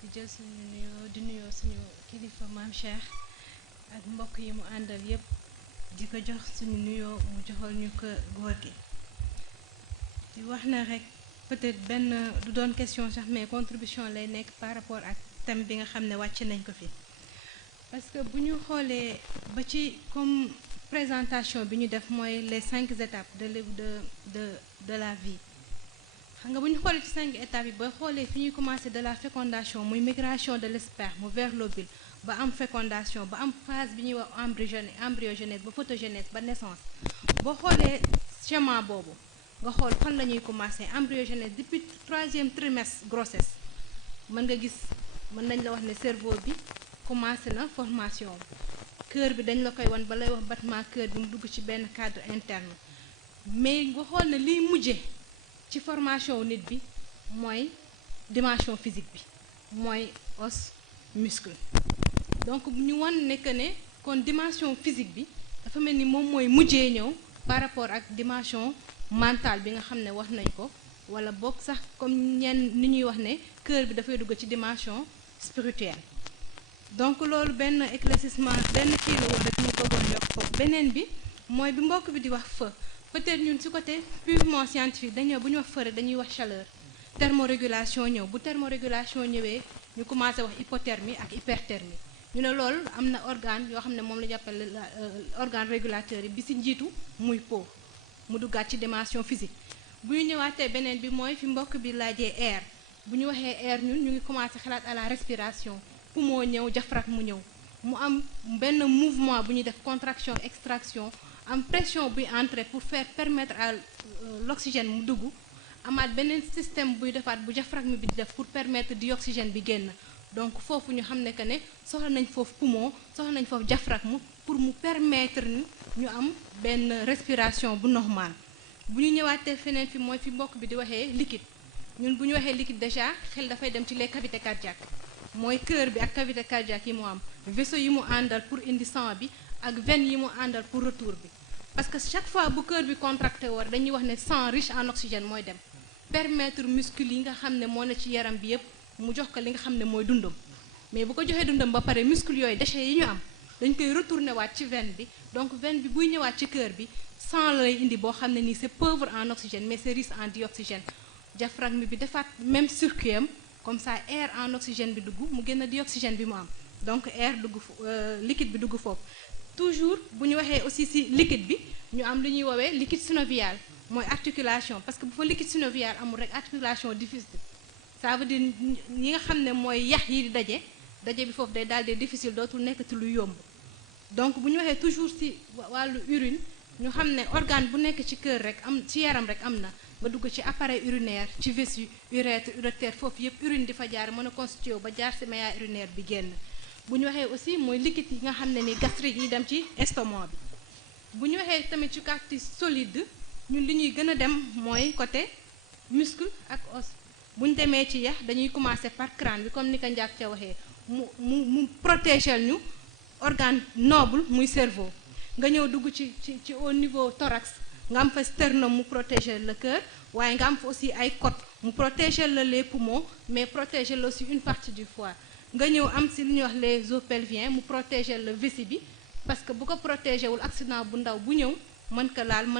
di jël suñu nuyoo di nuyoo suñu kilifa maam Cheikh ak mbokk yi mu àndal yépp di ko jox suñu nuyoo mu joxal ñu ko góor gi di wax na rek peut-être benn du doon question sax mais contribution lay nekk par rapport ak thème bi nga xam ne wàcc nañ ko fi parce que bu ñu xoolee ba ci comme présentation bi ñu def mooy les 5 étapes de la vie xam nga bu ñu xoolee ci 5 étapes yi booy xoolee fi ñuy commencé de la fécondation muy migration de l'esperme vers l'ovule ba am fécondation ba am phase bi ñuy wax embryogenèse ba photogenèse ba naissance boo xoolee schéma boobu nga xool fan la ñuy commencé embryogenèse depuis 3e trimestre grossesse mën nga gis mën nañ la wax ne cerveau bi commencé na formation cœur bi dañ la koy wan ba lay wax battement cœur bi mu dugg ci benn cadre interne mais nga xool ne liy mujje ci formation nit bi mooy dimension physique bi mooy os muscle donc ñu wan ne que ne kon dimension physique bi dafa mel ni moom mooy mujjee ñëw par rapport ak dimension mentale bi nga xam ne wax nañ ko wala boog sax comme ñenn ni ñuy wax ne cœur bi dafay dugg ci dimension spirituelle donc loolu benn éclaircissement benn kii la woon rek ñu ko doon yokk foofu beneen bi mooy bi mbokk bi di wax feu peut-être ñun ci côté purement scientifique dañoo bu ñu wax feu rek dañuy wax chaleur thermorégulation ñëw bu thermorégulation ñëwee ñu commencé wax hypothermie ak hyperthermie ñu ne loolu am na organe yoo xam ne moom la jàppale organe régulateur yi bi ci njiitu muy peau mu duggaat ci dimension physique bu ñu ñëwaatee beneen bi mooy fi mbokk bi laajee air bu ñu waxee air ñun ñu ngi commencé xalaat à la respiration poumon ñëw diaphragme mu ñëw mu am benn mouvement bu ñuy def contraction extraction am pression buy entrer pour faire permettre à l'oxygène mu dugg amaat beneen système buy defaat bu diaphragme bi di def pour permettre dioxygène bi génn donc foofu ñu xam ne que ne soxla nañ foofu poumon soxla nañ foofu diaphragme pour mu permettre ñu am benn respiration bu normal bu ñu ñëwaatee feneen fi mooy fi mbokk bi di waxee liquide ñun bu ñu waxee liquide déjà xel dafay dem ci les cavités cardiaques mooy cœur bi ak cavité cardiaque yi mu am vaisseau yi mu àndal pour indi sang bi ak veine yi mu àndal pour retour bi parce que chaque fois bu cœur bi contracté war dañuy wax ne sang riche en oxygène mooy dem permettre muscle yi nga xam ne moo na ci yaram bi yépp mu jox ko li nga xam ne mooy dundam mais bu ko joxee dundam ba pare muscle yooyu déchets yi ñu am dañ koy retourner waat ci veine bi donc veine bi buy ñëwaat ci cœur bi sang lay indi boo xam ne nii c'est pauvre en oxygène mais c'est riche en dioxygène diaphragme bi defaat même circuit am comme ça air en oxygène bi dugg mu génn dioxygène bi mu am donc air dugg liquide bi dugg foofu toujours bu ñu waxee aussi ci liquide bi ñu am lu ñuy woowee liquide synovial mooy articulation parce que bu fa liquide synovial amul rek articulation difficile ça veut dire yi nga xam ne mooy yax yi di daje bi foofu day daal di difficile dootul nekkati lu yomb donc bu ñu waxee toujours ci wàllu urine ñu xam ne organe bu nekk ci kër rek am ci yaram rek am na ba dugg ci appareil urinaire ci vessie urètre urétère foofu yëpp urine di fa jaar mën a constitué wu ba jaar ci maillage urinaire bi génn bu ñu waxee aussi mooy liquide yi nga xam ne ni gastrique yi dem ci estomac bi bu ñu waxee tamit ci partie solide ñun li ñuy gën a dem mooy côté muscle ak os bu ñu demee ci yax dañuy commencer par crâne bi comme ni ko Ndiak ca waxee mu protéger ñu organe noble muy cerveau nga ñëw dugg ci au niveau thorax nga am fa sternum mu protéger le cœur waaye nga am fa aussi ay côtes mu protéger la les poumons mais protéger la aussi une partie du foie nga ñëw am si lu ñuy wax les os pelviens mu protéger la vessie bi parce que bu ko protéger wul accident bu ndaw bu ñëw mën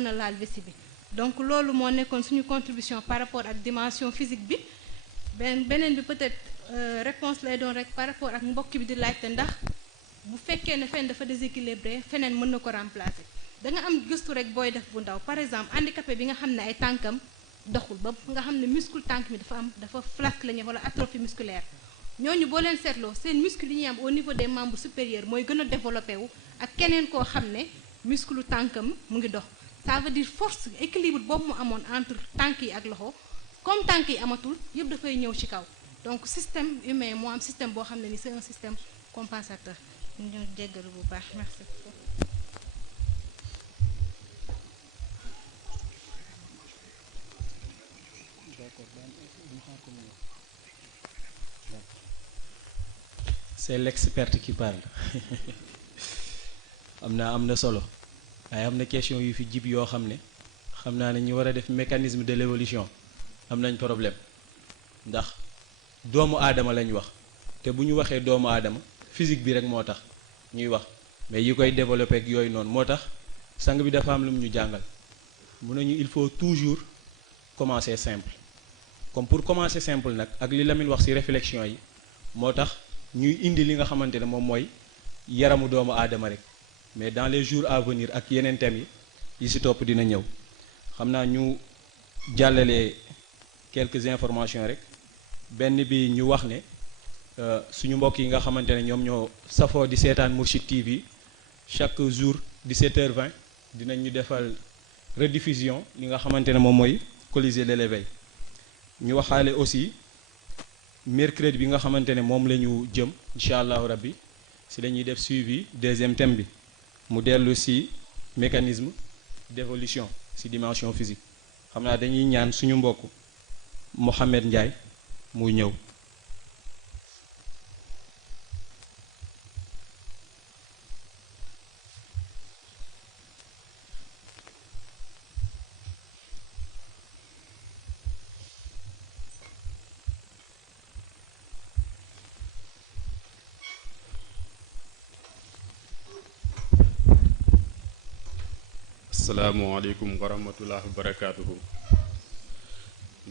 a laal vessie bi donc loolu moo nekkoon suñu contribution par rapport ak dimension physique bi beneen bi peut-être réponse lay doon rek par rapport ak mbokk bi di laajte ndax bu fekkee ne fenn dafa déséquilibré feneen mën na ko remplacer da nga am gëstu rek booy def bu ndaw par exemple handicapé bi nga xam ne ay tànkam doxul ba nga xam ne muscle tànk mi dafa flasque la ñu wala atrophie musculaire ñooñu boo leen seetloo seen muscle yi ñuy am au niveau des membres supérieurs mooy gën a développé wu ak keneen koo xam ne muscle tànkam mu ngi dox ça veut dire force équilibre boobu mu amoon entre tànk yi ak loxo comme tànk yi amatul yëpp dafay ñëw ci kaw donc système humain moo am système boo xam ne ni c'est un système compensateur ñu jéggalu bu baax merci. c'est l'experte qui parle am na solo waaye am na question yu fi jib yoo xam ne xam naa ne ñu war a def mécanisme de l'évolution am nañ problème ndax doomu aadama lañ wax te bu ñu waxee doomu aadama physique bi rek moo tax ñuy wax mais yi koy développer ak yooyu noonu moo tax sang bi dafa am lu mu ñu jàngal mun nañu il faut toujours commencer simple comme pour commencer simple nag ak li Lamine wax ci réflexion yi moo tax ñuy indi li nga xamante ne moom mooy yaramu doomu aadama rek mais dans les jours à venir ak yeneen thèmes yi ci topp dina ñëw xam naa ñu jàllale quelques informations rek benn bi ñu wax ne suñu mbokk yi nga xamante ne ñoom ñoo safoo di seetaan Mourchid TV chaque jour 17h20 dinañ ñu defal rediffusion li nga xamante ne moom mooy Colisée de l'éveil ñu waxaale aussi mercredi bi nga xamante ne moom la ñu jëm incha allahu rabbi si la ñuy def suivi deuxième thème bi mu dellu si mécanisme d'évolution si dimension physique xam naa dañuy ñaan suñu mbokk Mohamed Ndiaye muy ñëw. asalaamaaleykum wa rahmatullah wa barakaatuhu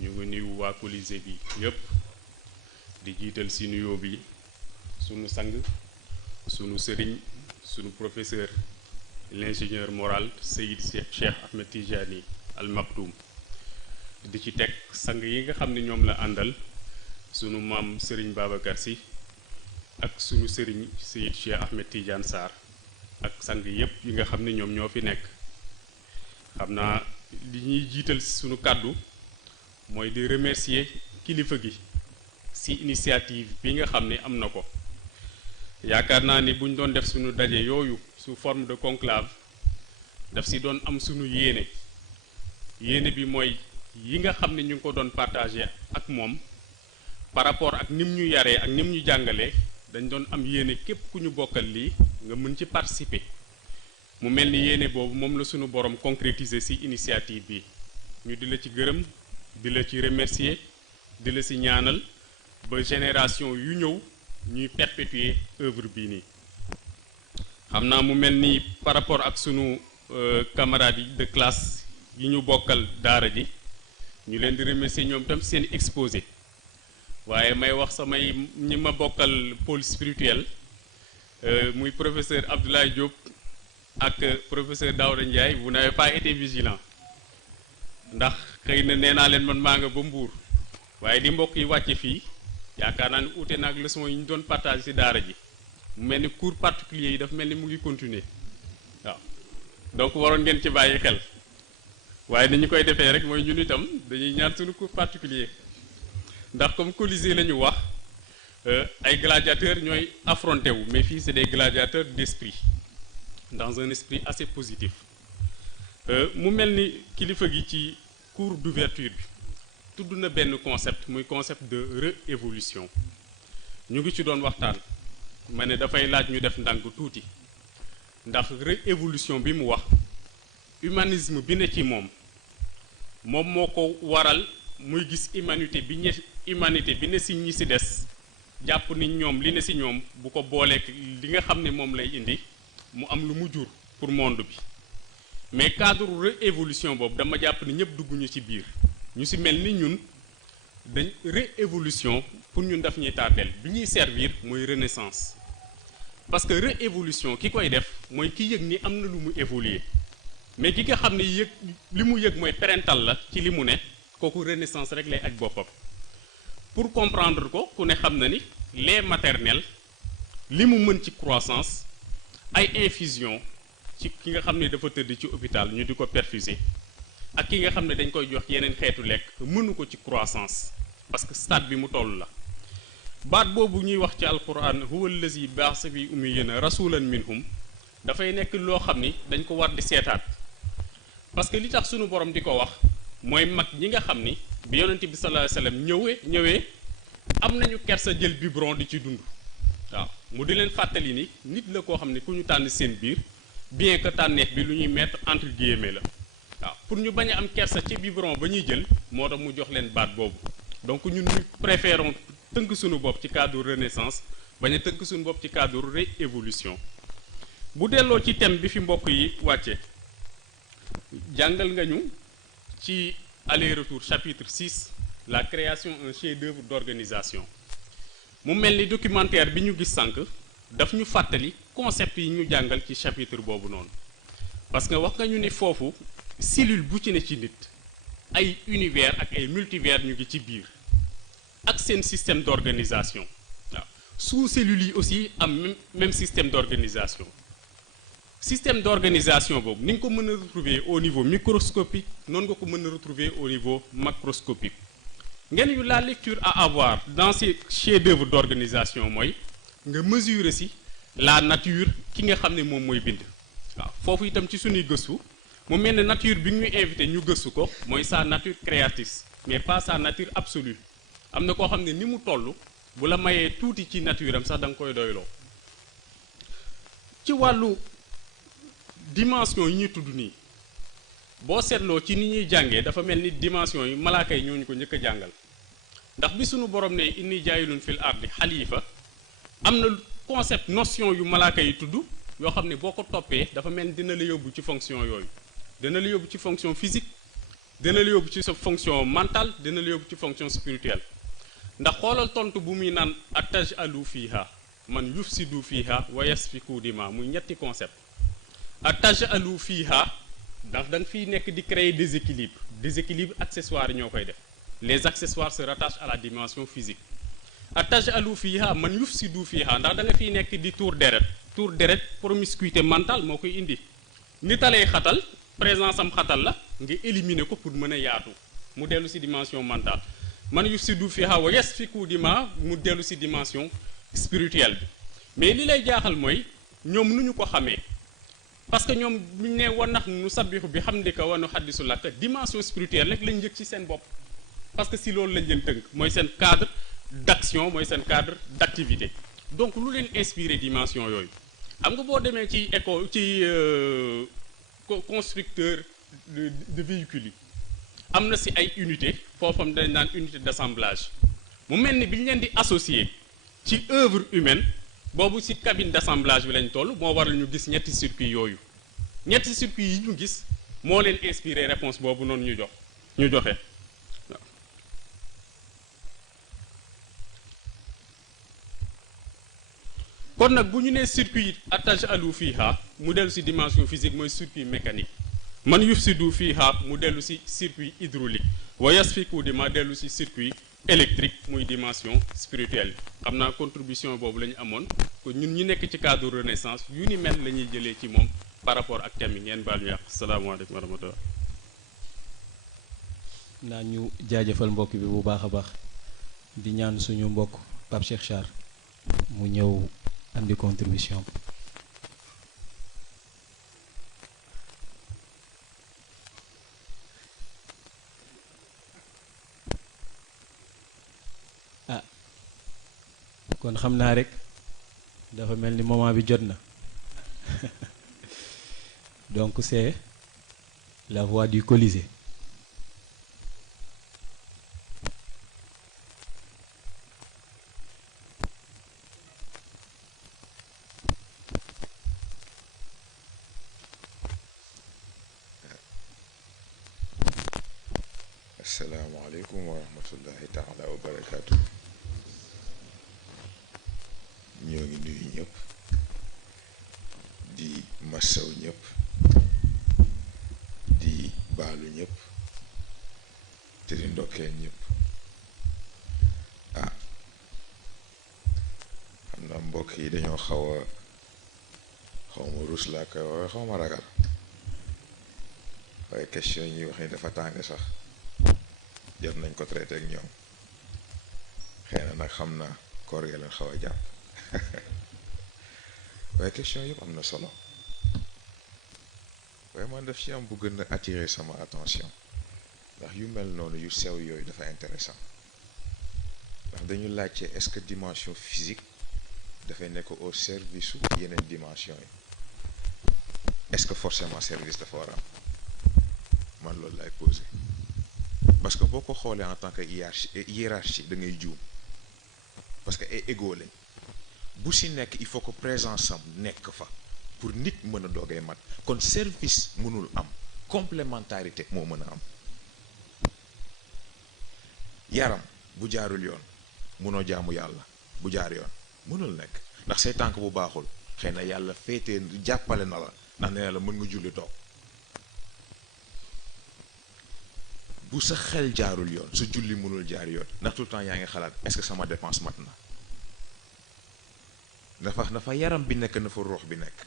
ñu ngi nuyu waa Colisée bi yépp di jiital ci nuyoo bi sunu sang sunu sëriñ sunu professeur l'ingénieur moral Seyid Cheikh Ahmed Tijani Al Maktoum di ci teg sang yi nga xam ne ñoom la àndal sunu maam sëriñ Babacar Sy ak sunu sëriñ Seyid Cheikh Ahmed Tidiane Sarr ak sang yépp yi nga xam ne ñoom ñoo fi nekk xam naa li ñuy jiital sunu kàddu mooy di remercier kilifa gi ci initiative bi nga xam ne am na ko yaakaar naa ni bu ñu doon def sunu daje yooyu sous forme de conclave daf ci doon am sunu yéene bi mooy yi nga xam ne ñu ngi ko doon partager ak moom par rapport ak nim ñu yaree ak nim ñu jàngalee dañ doon am yéene képp ku ñu bokkal lii nga mën ci participer mu mel ni yéene boobu moom la sunu borom concrétiser ci initiative bi ñu di la ci gërëm di la ci remercier di la ci ñaanal ba génération yu ñëw ñuy perpétuer œuvre bii nii xam naa mu mel ni par rapport ak sunu camarades yi de classe yi ñu bokkal daara ji ñu leen di remercier ñoom tam seen exposé waaye may wax samay ñi ma bokkal pôle spirituel muy professeur Abdoulaye Diop ak professeur Daouda Ndiaye, vous n'avez pas été vigilant ndax xëy na nee naa leen man maa nga ba Mbuur waaye di mbokk yi wàcce fii yaakaar naa ne uute naag leçon yi ñu doon partage ci daara ji mu mel ni cours particulier yi dafa mel ni mu ngi continuer waaw donc waroon ngeen ci bàyyi xel waaye ni ñu koy defee rek mooy ñun itam dañuy ñaan suñu cours particulier ndax comme Colisée la ñu wax ay gladiateurs ñooy affronté wu mais fii c'est des gladiateurs d'esprit dans un esprit assez positif mu mel ni kilifa gi ci cours d'ouverture bi tudd na benn concept muy concept de réévolution ñu ngi ci doon waxtaan ma ne dafay laaj ñu def ndànk tuuti ndax réévolution bi mu wax humanisme bi ne ci moom moo ko waral muy gis humanité bi ne si ñi si des jàpp ni ñoom li ne si ñoom bu ko booleek li nga xam ne moom lay indi mu am lu mu jur pour monde bi mais cadre réévolution boobu dama jàpp ni ñëpp dugguñu ci biir ñu si mel ni ñun dañ réévolution pour ñun daf ñuy tardeel bi ñuy servir mooy renaissance parce que réévolution ki koy def mooy ki yëg ni am na lu mu évoluer mais ki nga xam ne yëg li mu yëg mooy parental la ci li mu ne kooku renaissance rek lay aj boppam pour comprendre ko ku ne xam na ni lait maternel li mu mën ci croissance ay infusion ci ki nga xam ne dafa tëdd ci hôpital ñu di ko perfuser ak ki nga xam ne dañ koy jox yeneen xeetu lekk mënu ko ci croissance parce que stade bi mu toll la baat boobu ñuy wax ci alquran huwa allazi ba'atha fi ummiyyiina rasulan minhum dafay nekk loo xam ni dañ ko war di seetaat parce que li tax sunu borom di ko wax mooy mag ñi nga xam ni bi yonent bi sallallahu alayhi wasallam ñëwee am nañu kersa jël biberon di ci dund waaw mu di leen fàttali ni nit la koo xam ne ku ñu tànn seen biir bien que tànneef bi lu ñuy mettre entre guillemets la waaw pour ñu bañ a am kersa ci biberon ba ñuy jël moo tax mu jox leen baat boobu donc ñun ñu préférons tënk suñu bopp ci cadre renaissance bañ a tënk suñu bopp ci cadre réévolution bu delloo ci thème bi fi mbokk yi wàcce jàngal nga ñu ci aller-retour chapitre 6 la création un chef-d'œuvre d'organisation mu mel ni documentaire bi ñu gis sànq daf ñu fàttali concept yi ñu jàngal ci chapitre boobu noonu parce que wax nga ñu ni foofu cellule bu ci ne ci nit ay univers ak ay multivers ñu ngi ci biir ak seen système d'organisation waaw sous-cellules yi aussi am même système d'organisation boobu ni nga ko mën a retrouver au niveau microscopique noonu nga ko mën a retrouver au niveau macroscopique ngeen yu la lecture à avoir dans ces chefs-d'œuvre d'organisation mooy nga mesurer si la nature ki nga xam ne moom mooy bind waaw foofu itam ci suñuy gëstu mu mel ne nature bi ñu invité ñu gëstu ko mooy sa nature créatrice mais pas sa nature absolue am na koo xam ne ni mu toll bu la mayee tuuti ci nature am sax da nga koy doyloo ci wàllu dimension yi ñuy tudd nii boo seetloo ci ni ñuy jàngee dafa mel ni dimension yi malaaka yi ñooñu ko njëkk a jàngal ndax bi suñu borom ne inni jaayilun fil ardi xalifa am na concept notion yu malaaka yi tudd yoo xam ne boo ko toppee dafa mel ni dina la yóbbu ci fonction yooyu dina la yóbbu ci fonction physique dina la yóbbu ci sa fonction mentale dina la yóbbu ci fonction spirituelle ndax xoolal tontu bu muy naan atajalu fiha man yufsidu fiha wa yasfiku dima muy ñetti concept atajalu fiha ndax da nga fiy nekk di créer déséquilibre accessoires yi ñoo koy def les accessoires se rattachent à la dimension physique atajalu fiha man yufsidu fiha ndax da nga fiy nekk di tour deret promiscuité mentale moo koy indi ni talay xatal présence am xatal la nga éliminer ko pour mën a yaatu mu dellu ci dimension mentale man yufsidu fiha wa yasfiku dima mu dellu ci dimension spirituelle bi mais li lay jaaxal mooy ñoom nu ñu ko xamee parce que ñoom bu ñu nee wa nax nu sabbihu bi hamdika wa nu haddisu laka dimension spirituelle rek lañ yëg ci seen bopp parce que si loolu lañ leen tënk mooy seen cadre d'action mooy seen cadre d'activité donc lu leen inspiré dimension yooyu xam nga boo demee ci école ci constructeur de véhicules yi am na si ay unité foofam dañ naan unité d'assemblage mu mel ni bi ñu leen di associé ci œuvre humaine boobu ci cabine d'assemblage bi lañ toll moo waral ñu gis ñetti circuit yooyu ñetti circuit yi ñu gis moo leen inspiré réponse boobu noonu ñu joxe waaw kon nag bu ñu nee circuit attache alu fiiha mu dellu si dimension physique mooy circuit mécanique man yufsidu fiiha mu dellu si circuit hydraulique wa yasfiku di ma dellu si circuit électrique muy dimension spirituelle xam naa contribution boobu la ñu amoon ko ñun ñi nekk ci cadre renaissance yu ni mel la ñuy jëlee ci moom par rapport ak thème yi ngeen baal ñu yàq salaamaaleykum wa rahmatullah naa ñu jaajëfal mbokk bi bu baax a baax di ñaan suñu mbokk Pape Cheikh Char mu ñëw andi contribution ah kon xam naa rek dafa mel ni moment bi jot na donc c'est la voix du Colisée. asalaamaaleykum wa rahmatullahi taala wa barakaatu ñoo ngi nuyu ñëpp di massaw ñëpp di baalu ñëpp te di ndokkeel ñëpp ah xam naa mbokk yi dañoo xaw ma rus laa koy waaye xaw ma ragal waaye question yi wax ni dafa tàng sax jot nañ ko traité ak ñoom xëy na nag xam naa koor ga leen xaw a jàpp waaye question yëpp am na solo waaye man daf ci am bu gën a attirer sama attention ndax yu mel noonu yu sew yooyu dafa intéressant ndax dañu laajte est-ce que dimension physique dafay nekk au service su yeneen dimension yi est-ce que forcément service dafa war a am man loolu lay posé parce que boo ko xoolee en tant que hiérarchie da ngay juum parce que ay égo lañ bu si nekk il faut que présence am nekk fa pour nit mën a doogay mat kon service mënul am complémentarité moo mën a am yaram bu jaarul yoon mënoo jaamu yàlla bu jaar yoon mënul nekk ndax say tànk bu baaxul xëy na yàlla féetee jàppale na la ndax nee na la mën nga julli toog bu sa xel jaarul yoon sa julli mënul jaar yoon ndax tout le temps yaa ngi xalaat est-ce que sama dépense mat na dafa yaram bi nekk na fa ruux bi nekk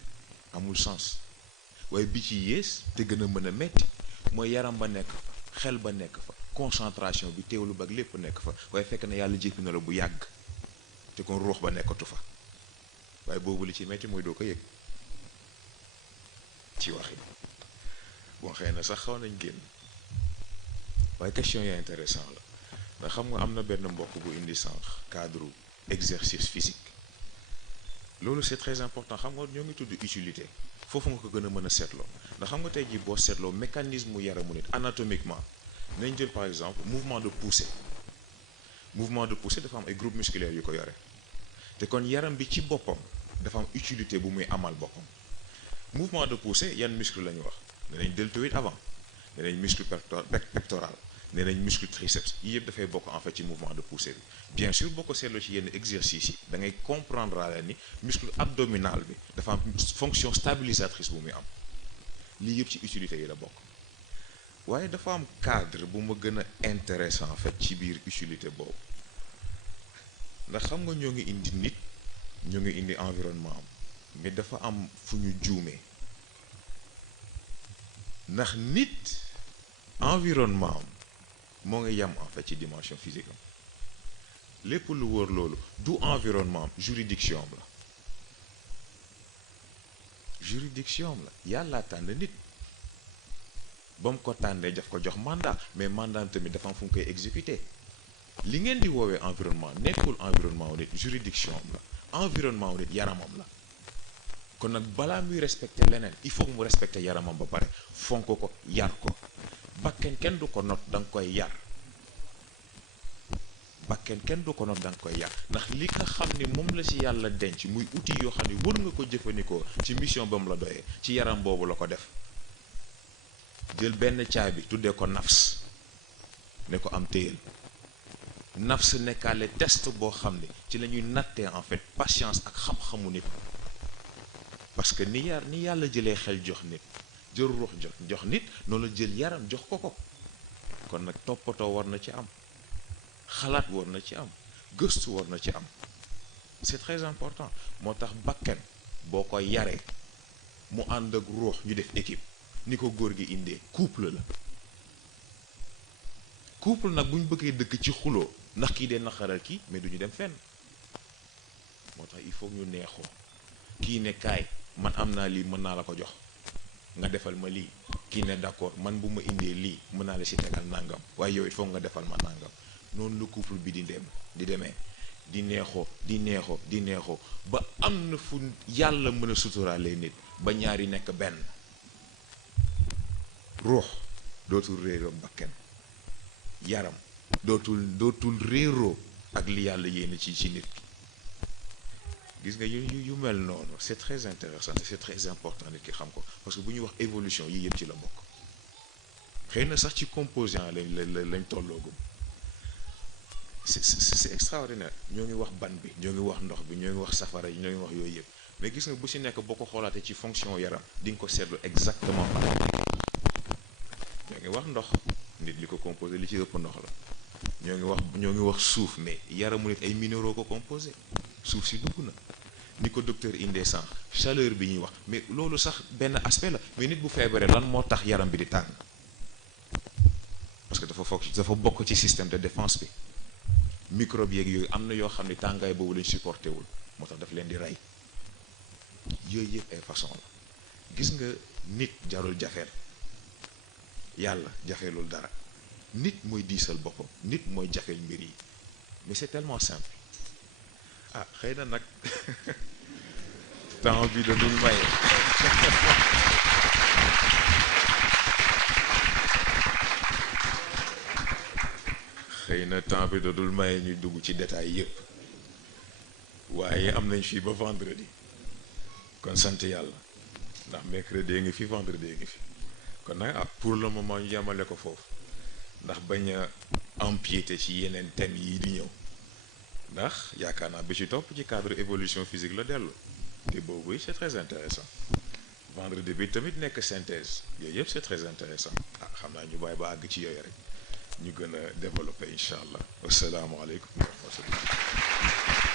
amul sens waaye bi ci yées te gën a mën a metti mooy yaram ba nekk xel ba nekk fa concentration bi teewlu ba ak lépp nekk fa waaye fekk na yàlla jéppi na la bu yàgg te kon ruux ba nekkatu fa waaye boobu li ci metti mooy doo ko yëg ci wax yi bon xëy na sax xaw nañ génn waaye question yi intéressant la ndax xam nga am na benn mbokk bu indi sànq cadre exercice physique loolu c'est très important xam nga ñoo ngi tudd utilité foofu nga ko gën a mën a seetloo ndax xam nga tey jii boo seetloo mécanisme mu yaramu nit anatomiquement nañ jël par exemple mouvement de poussée dafa am ay groupes musculaires yu ko yore te kon yaram bi ci boppam dafa am utilité bu muy amal boppam mouvement de poussée yan muscle la ñu wax ne nañ deltoïde avant ne nañ muscle pectoral ne nañ muscle triceps yii yëpp dafay bokk en fait ci mouvement de poussée bi bien sûr boo ko seetloo ci yenn exercices yi da ngay comprendre la ni muscle abdominal bi dafa am fonction stabilisatrice bu muy am lii yëpp ci utilité yi la bokk waaye dafa am cadre bu ma gën a intéressant en fait ci biir utilité boobu ndax xam nga ñoo ngi indi nit ñoo ngi indi environnement am mais dafa am fu ñu juumee ndax nit environnement am moo ngi yem en fait ci dimension physique am lépp lu wër loolu du environnement am juridiction am la juridiction am la yàlla tànn nit ba mu ko tànnee daf ko jox mandat mais mandat tamit dafa am fu mu koy exécuter li ngeen di woowee environnement nekkul environnement wu nit juridiction am la environnement wu nit yaramam la kon nag balaa muy respecter leneen il faut que mu respecter yaramam ba pare fonk ko yar ko bakken kenn du ko not da nga koy yar bakken kenn du ko not da nga koy yar ndax li nga xam ni moom la ci yàlla denc muy outil yoo xam ni war nga ko jëfandikoo ci mission ba mu la doyee ci yaram boobu la ko def jël benn caabi tuddee ko nafs ne ko am téyel nafs nekkaale test boo xam ne ci la ñuy nattee en fait patience ak xam-xamu nit parce que ni yàlla jëlee xel jox nit jël ruux jox nit noonu la jël yaram jox ko kon nag toppatoo war na ci am xalaat war na ci am gëstu war na ci am c'est très important moo tax bakken boo ko yaree mu ànd ak ruux ñu def équipe ni ko góor gi indee couple la couple nag bu ñu bëggee dëkk ci xuloo ndax kii dee naqaral kii mais du ñu dem fenn moo tax il faut ñu neexoo kii ne kaay man am naa lii mën naa la ko jox nga defal ma lii kii ne d'accord man bu ma indee lii mën naa la si tegal nangam waaye yow it foog nga defal ma nangam noonu la couple bi di demee di neexoo ba am na fu yàlla mën a suturaalee nit ba ñaari nekk benn ruux dootul réeroo bakken yaram dootul réeroo ak li yàlla yéene ci nit ki gis nga yu mel noonu c'est très intéressant et c'est très important nit ki xam ko parce que bu ñuy wax évolution yi yëpp ci la bokk xëy na sax ci composant lañ tolloogum c'est extraordinaire ñoo ngi wax ban bi ñoo ngi wax ndox bi ñoo ngi wax safara yi ñoo ngi wax yooyu yëpp mais gis nga bu ci nekk boo ko xoolaatee ci fonction yaram di nga ko seetlu exactement ñoo ngi wax ndox nit li ko composé li ci ëpp ndox la ñoo ngi wax suuf mais yaramu nit ay minéraux ko composé suuf si dugg na ni ko docteur indee sànq chaleur bi ñuy wax mais loolu sax benn aspect la mais nit bu feebaree lan moo tax yaram bi di tàng parce que dafa bokk ci système de défense bi microbe yeeg yooyu am na yoo xam ne tàngaay boobu lañ supporté wul moo tax daf leen di rey yooyu yëpp ay façon la gis nga nit jarul jafeel yàlla jafeelul dara nit mooy diisal boppam nit mooy jafeel mbir yi mais c'est tellement simple ah xëy na nag temps bi da dul maye xëy na temps bi da dul maye ñuy dugg ci détail yëpp waaye am nañ fii ba vendredi kon sant yàlla ndax mercredi ngi fi vendredi ngi fi kon nag pour le moment ñu yemale ko foofu ndax bañ a empiéter ci yeneen thèmes yi di ñëw ndax yaakaar naa bi ci topp ci cadre évolution physique la dellu te boobu yi c'est très intéressant vendredi bi tamit nekk synthèse yooyu yëpp c'est très intéressant xam naa ñu bàyyi ba àgg ci yooyu rek ñu gën a développer incha allah wasalaamualeykum wa rahmatullah.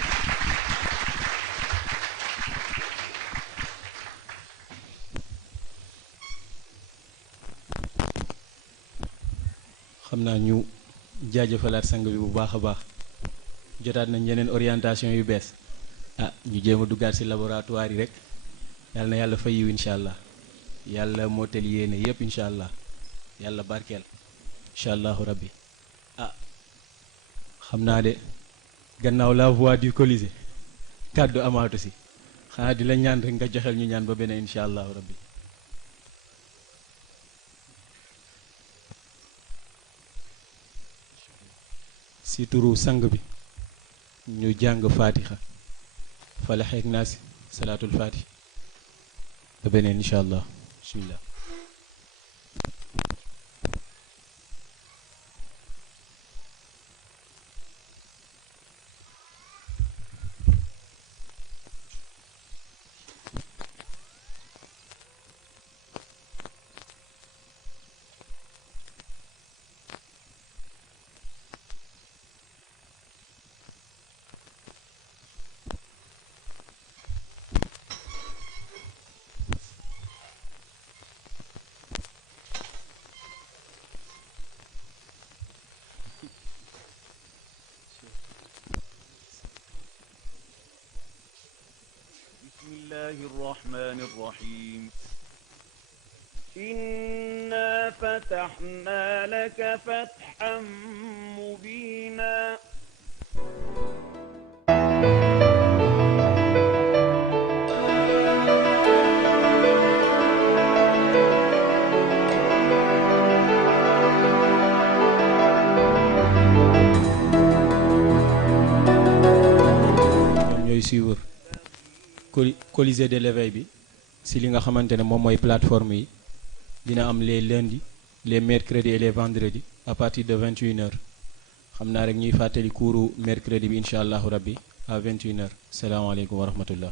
xam naa ñu jaajëfalaat sang bi bu baax a baax jotaat nañ yeneen orientation yu bees ñu jéem a duggaat ci laboratoire yi rek yàlla na yàlla fay yiw incha allah yàlla mootal yéene yépp incha allah yàlla barkeel incha allahu rabbi xam naa de gannaaw la voix du Colisée kàddu amaatu si xanaa di la ñaan rek nga joxel ñu ñaan ba beneen incha allahu rabbi si turu sang bi ñu jàng fatiha falaxeek naasi salaatul fatih ba beneen incha allah bismillah الرحمن الرحيم إنا فتحنا لك فتحا مبينا ñooy suivre Colisée de l'éveil bi si li nga xamante ne moom mooy plateforme yi dina am les lundis les mercredis et les vendredis à partir de 21h xam naa rek ñuy fàttali kuuru mercredi bi incha allahu rabbi à 21h salaamaaleykum wa rahmatullah